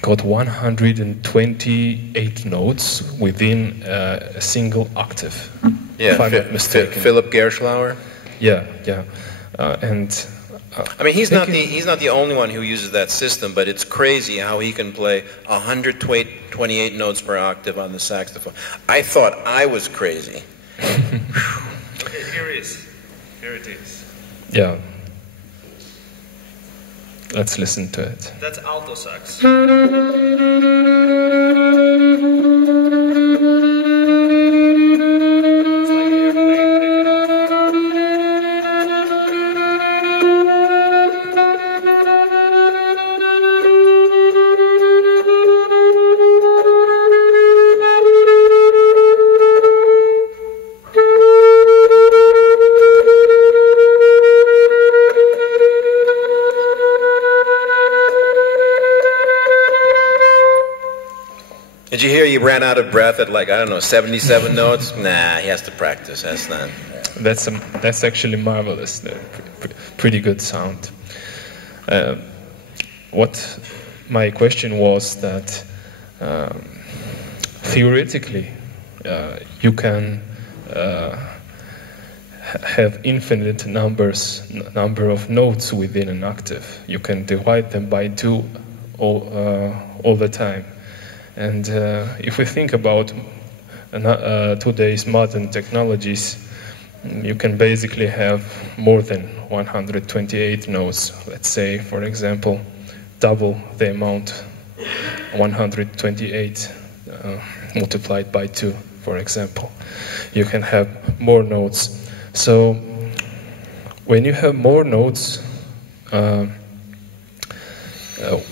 got 128 notes within a single octave. Yeah, if I'm not mistaken. Philip Gerschlauer. Yeah. I mean, he's not the only one who uses that system, but it's crazy how he can play 128 notes per octave on the saxophone. I thought I was crazy. Here it is. Yeah. Let's listen to it. That's alto sax. Did you hear he ran out of breath at 77 notes? Nah, he has to practice. That's not. That's actually marvelous. Pretty good sound. What my question was that theoretically you can have infinite number of notes within an octave. You can divide them by 2 all the time. And if we think about today's modern technologies, you can basically have more than 128 notes. Let's say, for example, double the amount, 128 multiplied by 2, for example. You can have more notes. So when you have more notes,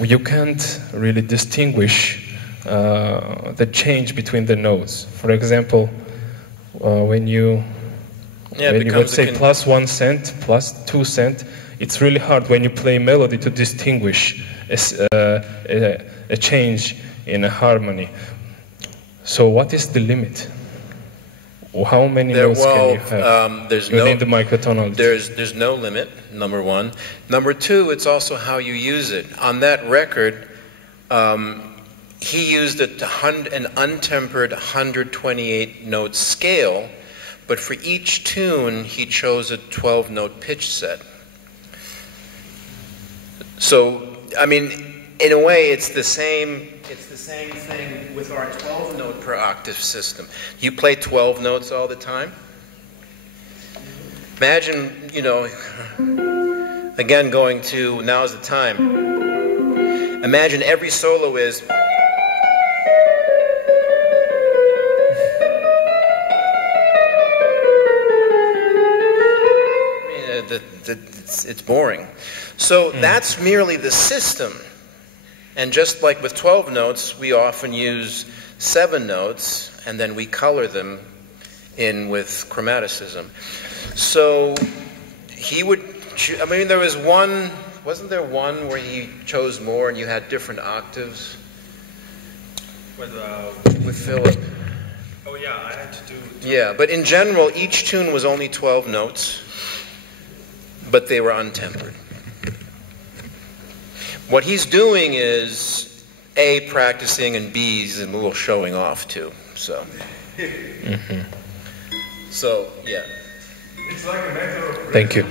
you can't really distinguish the change between the notes. For example, when you would say plus 1 cent, plus 2 cent, it's really hard when you play melody to distinguish a change in a harmony. So what is the limit? How many notes can you have within the microtonality? There's no limit, number one. Number two, it's also how you use it. On that record, he used an untempered 128 note scale, but for each tune he chose a 12-note pitch set. So, I mean, in a way, it's the same thing with our 12-note per octave system. You play 12 notes all the time. Imagine, again going to now's the time. Imagine every solo is. It's boring. So that's merely the system. And just like with 12 notes, we often use 7 notes, and then we color them in with chromaticism. So he would, there was one, wasn't there one where he chose more and you had different octaves? With Philip. Oh yeah, I had to do. Yeah, but in general, each tune was only 12 notes, but they were untempered. What he's doing is A, practicing, and B, he's a little showing off too. So, so yeah. It's like a matter of Thank you.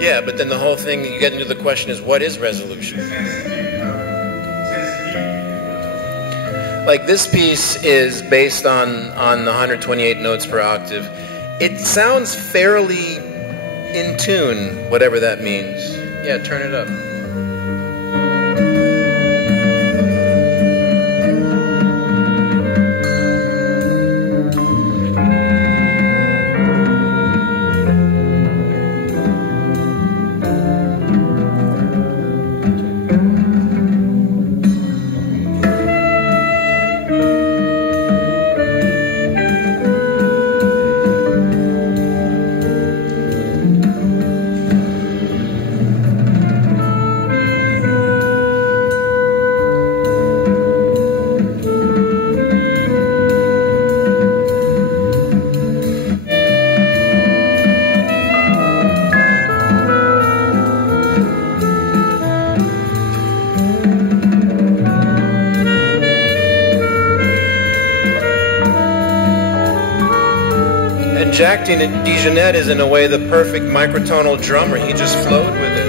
Yeah, but then the whole thing, you get into the question is, what is resolution? Like this piece is based on the 128 notes per octave. It sounds fairly in tune, whatever that means. Yeah, turn it up. Jack DeJohnette is in a way the perfect microtonal drummer. He just flowed with it.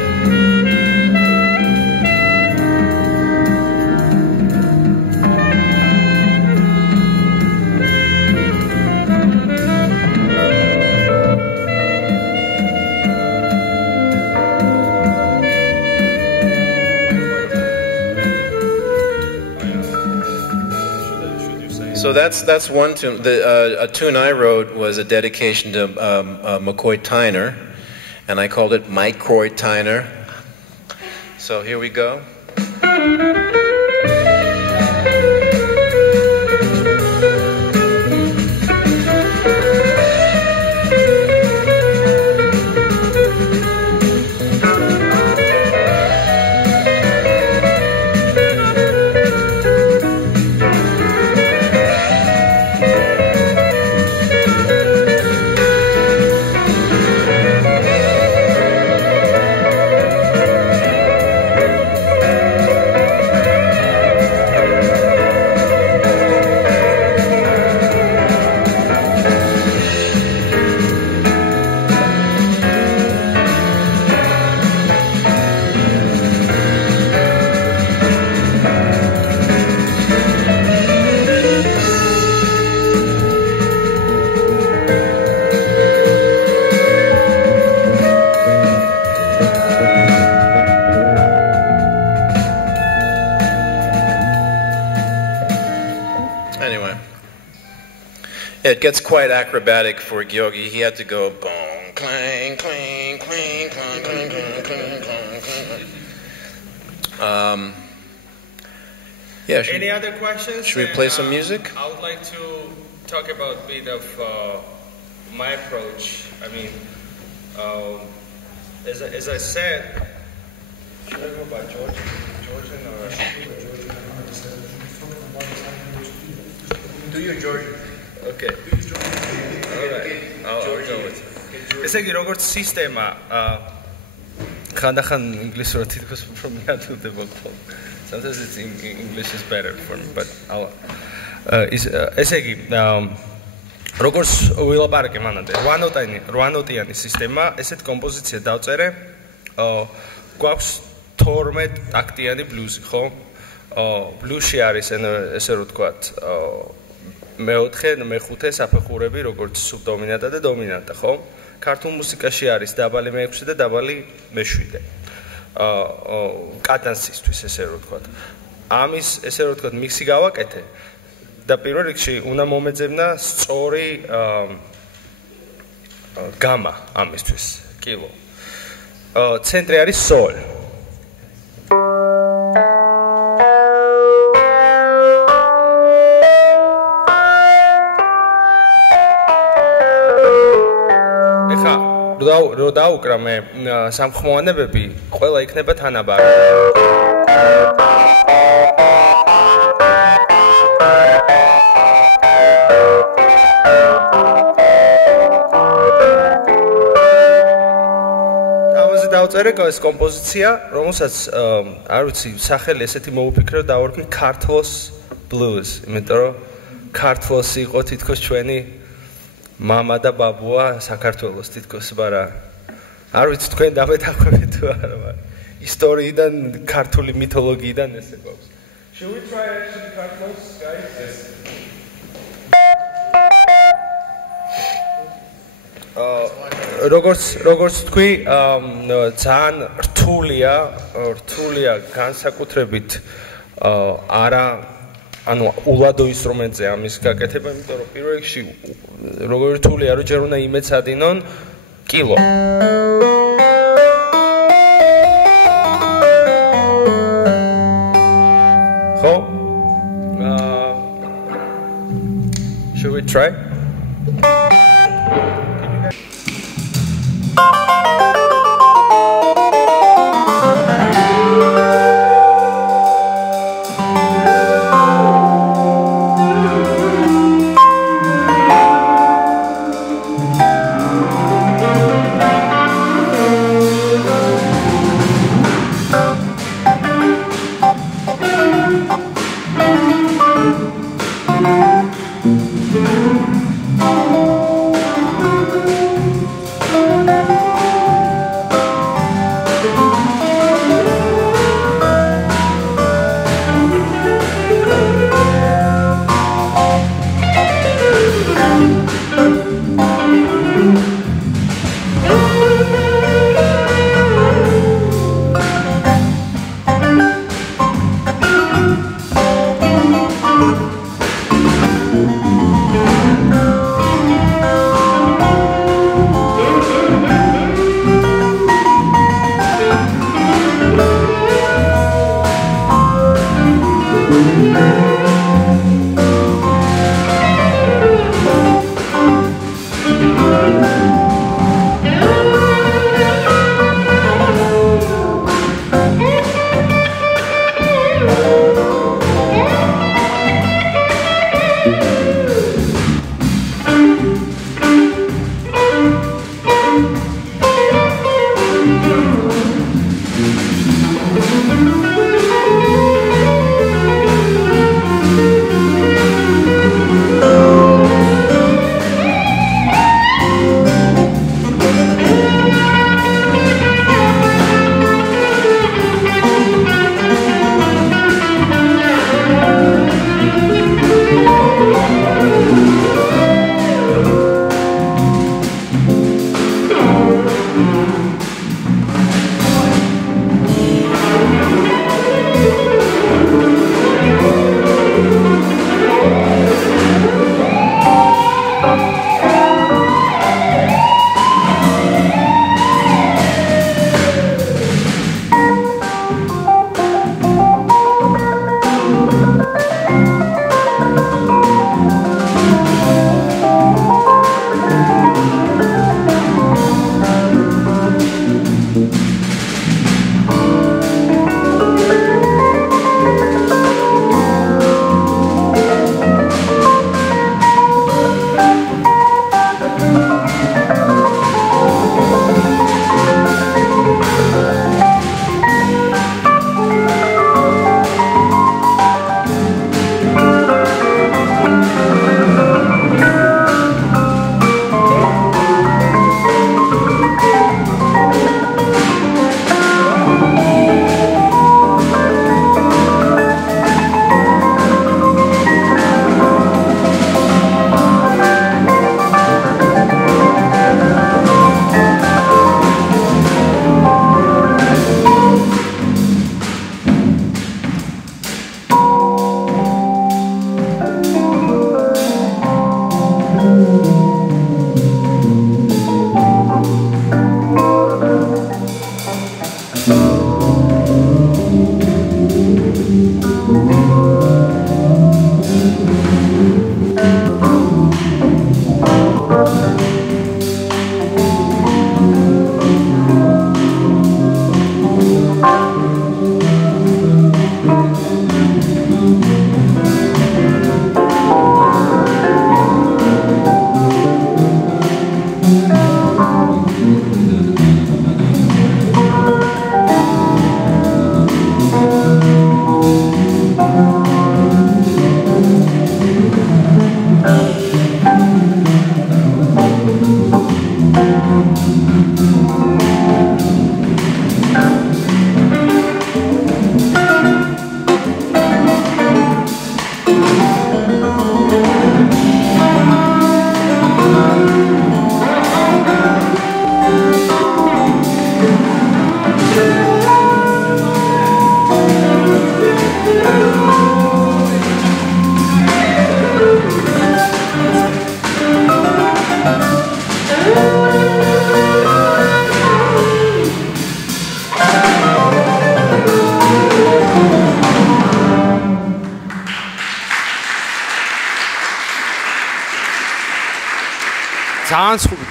So that's one tune. A tune I wrote was a dedication to McCoy Tyner, and I called it Microy Tyner. So here we go. It gets quite acrobatic for Georgi. He had to go boom, clang, clang, clang, clang, clang, clang, clang, clang. Yeah. Any other questions? Should we play some music? I would like to talk about a bit of my approach. I mean, as I said, should I go by Georgian or Do you, George? Okay. All right. I'll go with it. Ესე იგი, როგორც სისტემა, ხანდახან ინგლისურად თითქოს უფრო მიადვილდება ხოლმე. Sometimes it's English is better for me, but ესე იგი, როგორც ვილაპარაკე მანამდე, 8 ნოტიანი სისტემა, ესეთ კომპოზიცია დავწერე, გვაქვს 12 ტაქტიანი ბლუზი, ხო? ბლუზში არის ესე რომ ვთქვათ, მეოთხე, მეხუთე საფეხურები, როგორც სუბდომინანტა და დომინანტა, ხო? ქართულ მუსიკაში არის დაბალი მე-6 და დაბალი მე-7. კადანსისთვის ესე რომ ვთქვათ. ამის ესე რომ ვთქვათ, მიქსი გავაკეთე და პირველ რიგში უნდა მომეძებნა სწორი გამა ამისთვის, კილო. ცენტრი არის სოლ. რო დაუკრა მე სამხმოვანებები, ყველა იქნება თანაბარი. ამაზე დავწერე ეს კომპოზიცია, რომელსაც არ ვიცი, სახელი ესეთი მოუფიქრე, დავარქვი ქართლოს blues, იმიტომ რომ ქართლოსი იყო თითქოს ჩვენი мама და ბაბუა საქართველოს თითქოს, მაგრამ არ ვიცი თქვენ დამეთახვებით თუ არა, მაგრამ ისტორიიდან, ქართული მითოლოგიიდან ესე გვაქვს. Should we try actually Carlos, guys? Yes. როგორც თქვი, ძალიან რთულია განსაკუთრებით არა ანუ ულადო ინსტრუმენტზე ამის გაკეთება, იმიტომ რომ პირველ რიგში როგორ რთულია, რომ ჯერ უნდა იმეცადინონ კილო. ხო? Should we try?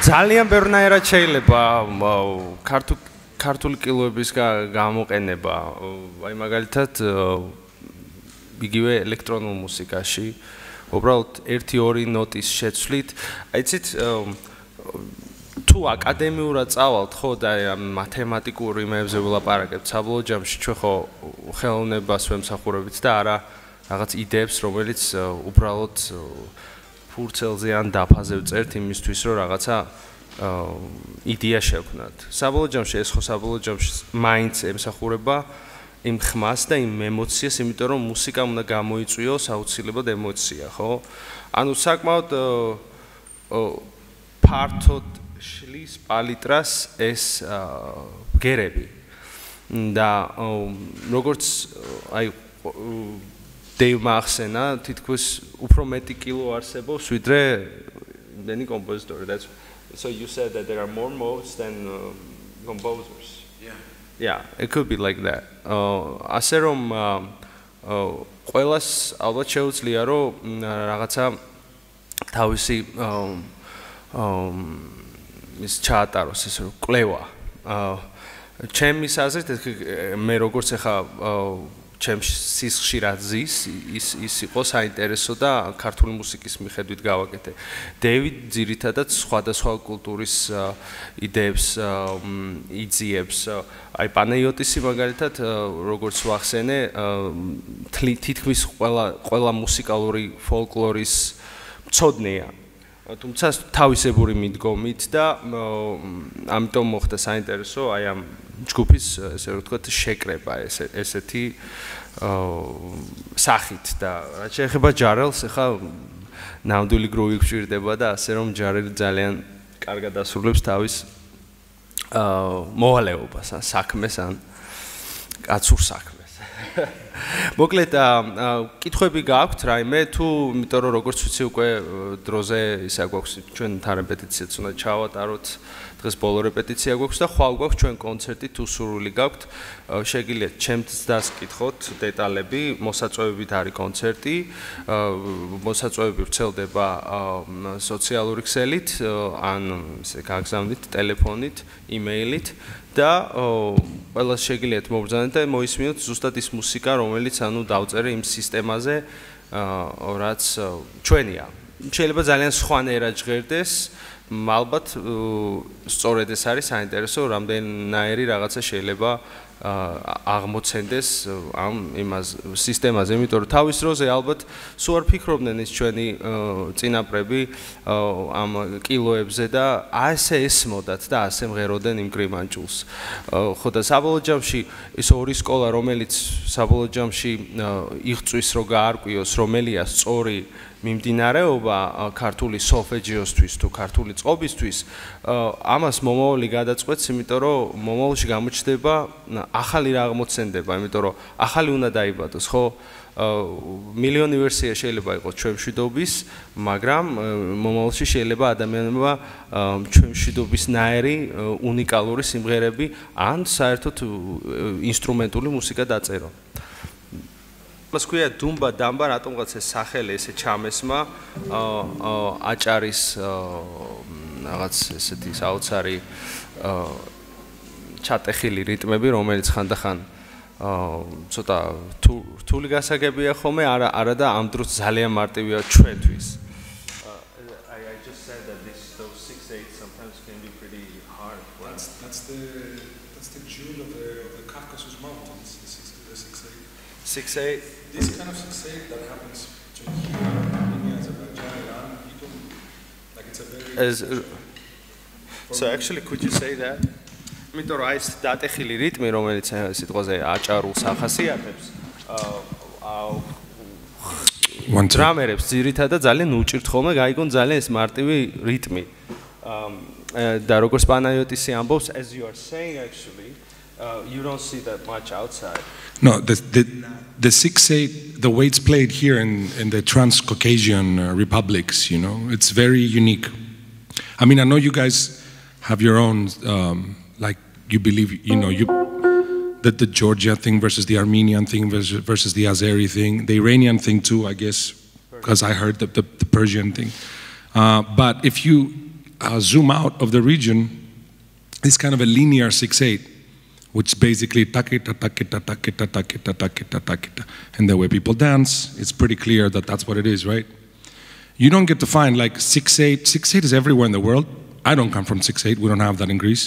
ძალიან ბევრნაირად შეიძლება ქართული კილოების გამოყენება, აი მაგალითად იგივე ელექტრონულ მუსიკაში, უბრალოდ 1-2 ნოტის შეცვლით, აიცით თუ აკადემიურად წავალთ, ხო და მათემატიკურ იმებზე ვილაპარაკებთ საბოლოო ჯამში, ჩვენ ხო ხელოვნებას ვემსახურებით და არა რაღაც იდეებს, რომელიც უბრალოდ ფურცელზე ან დაფაზე ვწერთ იმისთვის, რომ რაღაცა იდეა შევქმნათ. საბოლოო ჯამში ეს ხო საბოლოო ჯამში მაინც ემსახურება იმ ხმას და იმ ემოციას, იმიტომ რომ მუსიკა უნდა გამოიწვიოს აუცილებლად ემოცია, ხო? ანუ საკმაოდ ფართოდ შლის პალიტრას ეს ბგერები და როგორც აი დეივმა ახსენა, თითქოს უფრო მეტი კილო არსებობს, ვიდრე მany compositors. That's so you said that there are more modes than composers. Yeah, it could be like that. ასე რომ ყველას ალბათ შეუძლია რომ რაღაცა თავისი ის ჩაატაროს ეს კვლევა. ჩემის აზრით მე როგორც ახლა ჩემს სისხლში რაც ზის ის იყო საინტერესო და ქართული მუსიკის მიხედვით გავაკეთე. დევიდ ძირითადად სხვადასხვა კულტურის იდეებს იძიებს. აი პანაიოტისი მაგალითად როგორც ვახსენე თითქმის ყველა მუსიკალური ფოლკლორის მცოდნეა. თუმცა თავისებური მიდგომით და ამიტომ მოხდა საინტერესო აი ამ ჯგუფის ესე ვთქვათ შეკრება ესეთი სახით და რაც შეეხება ჯარელს ახლა ნამდვილი გრუვი გვჭირდება და ასე რომ ჯარელი ძალიან კარგად ასრულებს თავის მოვალეობას ან საქმეს ან კაცურ საქმეს. მოკლედ კითხვები გაქვთ რაიმე თუ იმიტომ რომ როგორც ვიცი უკვე დროზე ისა გვაქვს ჩვენ თან რეპეტიციაც უნდა ჩავატაროთ დღეს ბოლო რეპეტიცია გვაქვს და ხვალ გვაქვს ჩვენ კონცერტი თუ სურვილი გაქვთ შეგიძლიათ ჩემს დასკითხოთ დეტალები მოსაწვევებით არის კონცერტი მოსაწვევები ვრცელდება სოციალური ქსელით ან ისე გაგზავნით ტელეფონით იმეილით და ყველას შეგიძლიათ მობრძანეთ და მოისმინოთ ზუსტად ის მუსიკა რომელიც ანუ დავწერე იმ სისტემაზე რაც ჩვენია შეიძლება ძალიან სხვანაირად ჟღერდეს ალბათ სწორედ ეს არის საინტერესო რამდენიერი რაღაცა შეიძლება აღმოცენდეს ამ იმას სისტემაზე იმიტომ რომ თავის დროზე ალბათ სულ არ ფიქრობდნენ ის ჩვენი წინაპრები ამ კილოებზე და ასე ესმოდათ და ასე მღეროდნენ იმ გრიმანჭულს ხო და საბოლოო ჯამში ის ორი სკოლა რომელიც საბოლოო ჯამში იღწვის რომ გაარკვიოს რომელია სწორი მიმდინარეობა ქართული სოლფეჯიოსთვის თუ ქართული წყობისთვის ამას მომავალი გადაწყვეტს იმიტომ რომ მომავალში გამოჩნდება ახალი რა აღმოცენდება იმიტომ რომ ახალი უნდა დაიბადოს ხო მილიონი ვერსია შეიძლება იყოს ჩვენ მშვიდობის მაგრამ მომავალში შეიძლება ადამიანებმა ჩვენ მშვიდობისნაირი უნიკალური სიმღერები ან საერთოდ ინსტრუმენტული მუსიკა დაწერო მოსკვია დუმბა დამბა რატომღაც ეს სახელი ესე ჩამესმა აჭარის რაღაც ესეთი საოცარი ჩატეხილი რიტმები რომელიც ხანდახან ცოტა რთული გასაგებია ხოლმე არა და ამ დროს ძალიან მარტივია ჩვენთვის I just said that those 6/8 sometimes can be pretty hard that's the jewel of the Caucasus Mountains the 6/8 6/8 This kind of 6/8 that happens between here, Armenia, Azerbaijan, Iran, people, like it's a very... So actually, could you say that? იმიტომ რომ ეს დატეხილი რიტმი, რომელიც სიტყვაზე აჭარულ სახასიათებს, დრამერებს ძირითადად ძალიან უჭირთ ხოლმე გაიგონ ძალიან ეს მარტივი რიტმი. და როგორც პანაიოტისი ამბობს, as you are saying actually, you don't see that much outside. No, the 6/8, the way it's played here in the Transcaucasian republics, you know, it's very unique. I mean, I know you guys have your own, like you believe, you know, that the Georgia thing versus the Armenian thing versus the Azeri thing, the Iranian thing too, I guess, because I heard the Persian thing. But if you zoom out of the region, it's kind of a linear 6/8. Which basically takita takita takita takita takita takita, and the way people dance, it's pretty clear that that's what it is, right? You don't get to find like 6/8. 6/8 is everywhere in the world. I don't come from 6/8. We don't have that in Greece,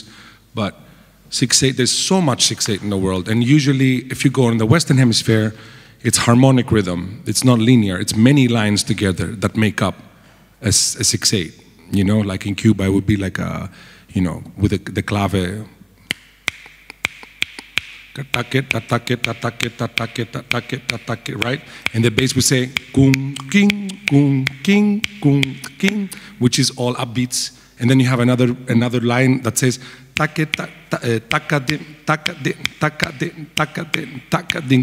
but 6/8. There's so much 6/8 in the world, and usually, if you go in the Western Hemisphere, it's harmonic rhythm. It's not linear. It's many lines together that make up a 6/8. You know, like in Cuba, it would be like a, you know, with the clave. Right? And the bass we say gung king gung king gung king, which is all upbeats. And then you have another line that says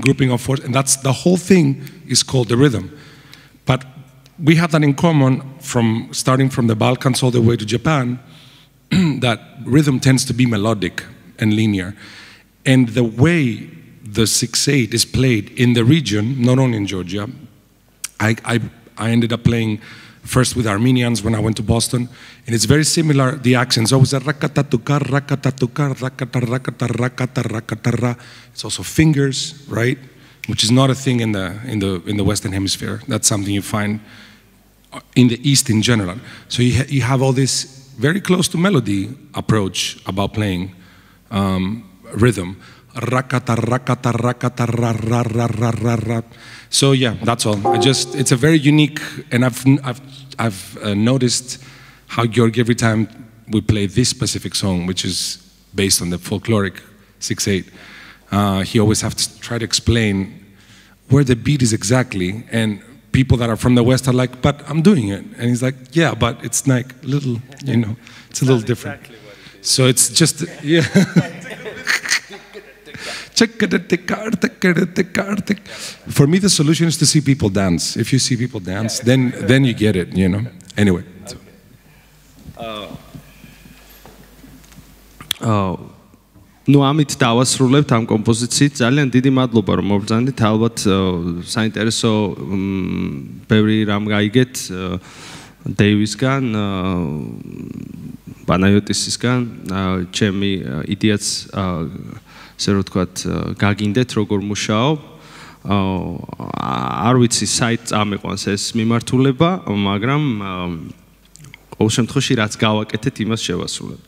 grouping of fours, and that's the whole thing is called the rhythm. But we have that in common from starting from the Balkans all the way to Japan, that rhythm tends to be melodic and linear. And the way the 6/8 is played in the region, not only in Georgia, I ended up playing first with Armenians when I went to Boston, and it's very similar. The accents always a rakatatukar, rakatatukar, rakata, rakata, rakata, rakata. It's also fingers, right? Which is not a thing in the Western Hemisphere. That's something you find in the East in general. So you have all this very close to melody approach about playing rhythm. Rakata, rakata, rakata, ra, ra, ra, ra, ra, ra. So yeah, that's all. It's a very unique, and I've noticed how Georgi, every time we play this specific song, which is based on the folkloric 6/8, he always has to try to explain where the beat is exactly, and people that are from the West are like, but I'm doing it. And he's like, yeah, but it's like little, it's a little different. Exactly what it is. So it's just, yeah. For me, the solution is to see people dance. If you see people dance, then you get it, Anyway. Ну ამით დავასრულებთ ამ კომპოზიციით. ძალიან დიდი მადლობა რომ მობრძანდით. ალბათ საინტერესო ბევრი რამ გაიგეთ დეივისგან, პანაიოტისისგან, ჩემი იდეაც ესე რომ ვთქვათ გაგინდეთ როგორ მუშაობ. არ ვიცი საით წამიყვანს ეს მიმართულება, მაგრამ ყოველ შემთხვევაში რაც გავაკეთეთ იმას შევასრულებთ.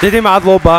დიდი მადლობა.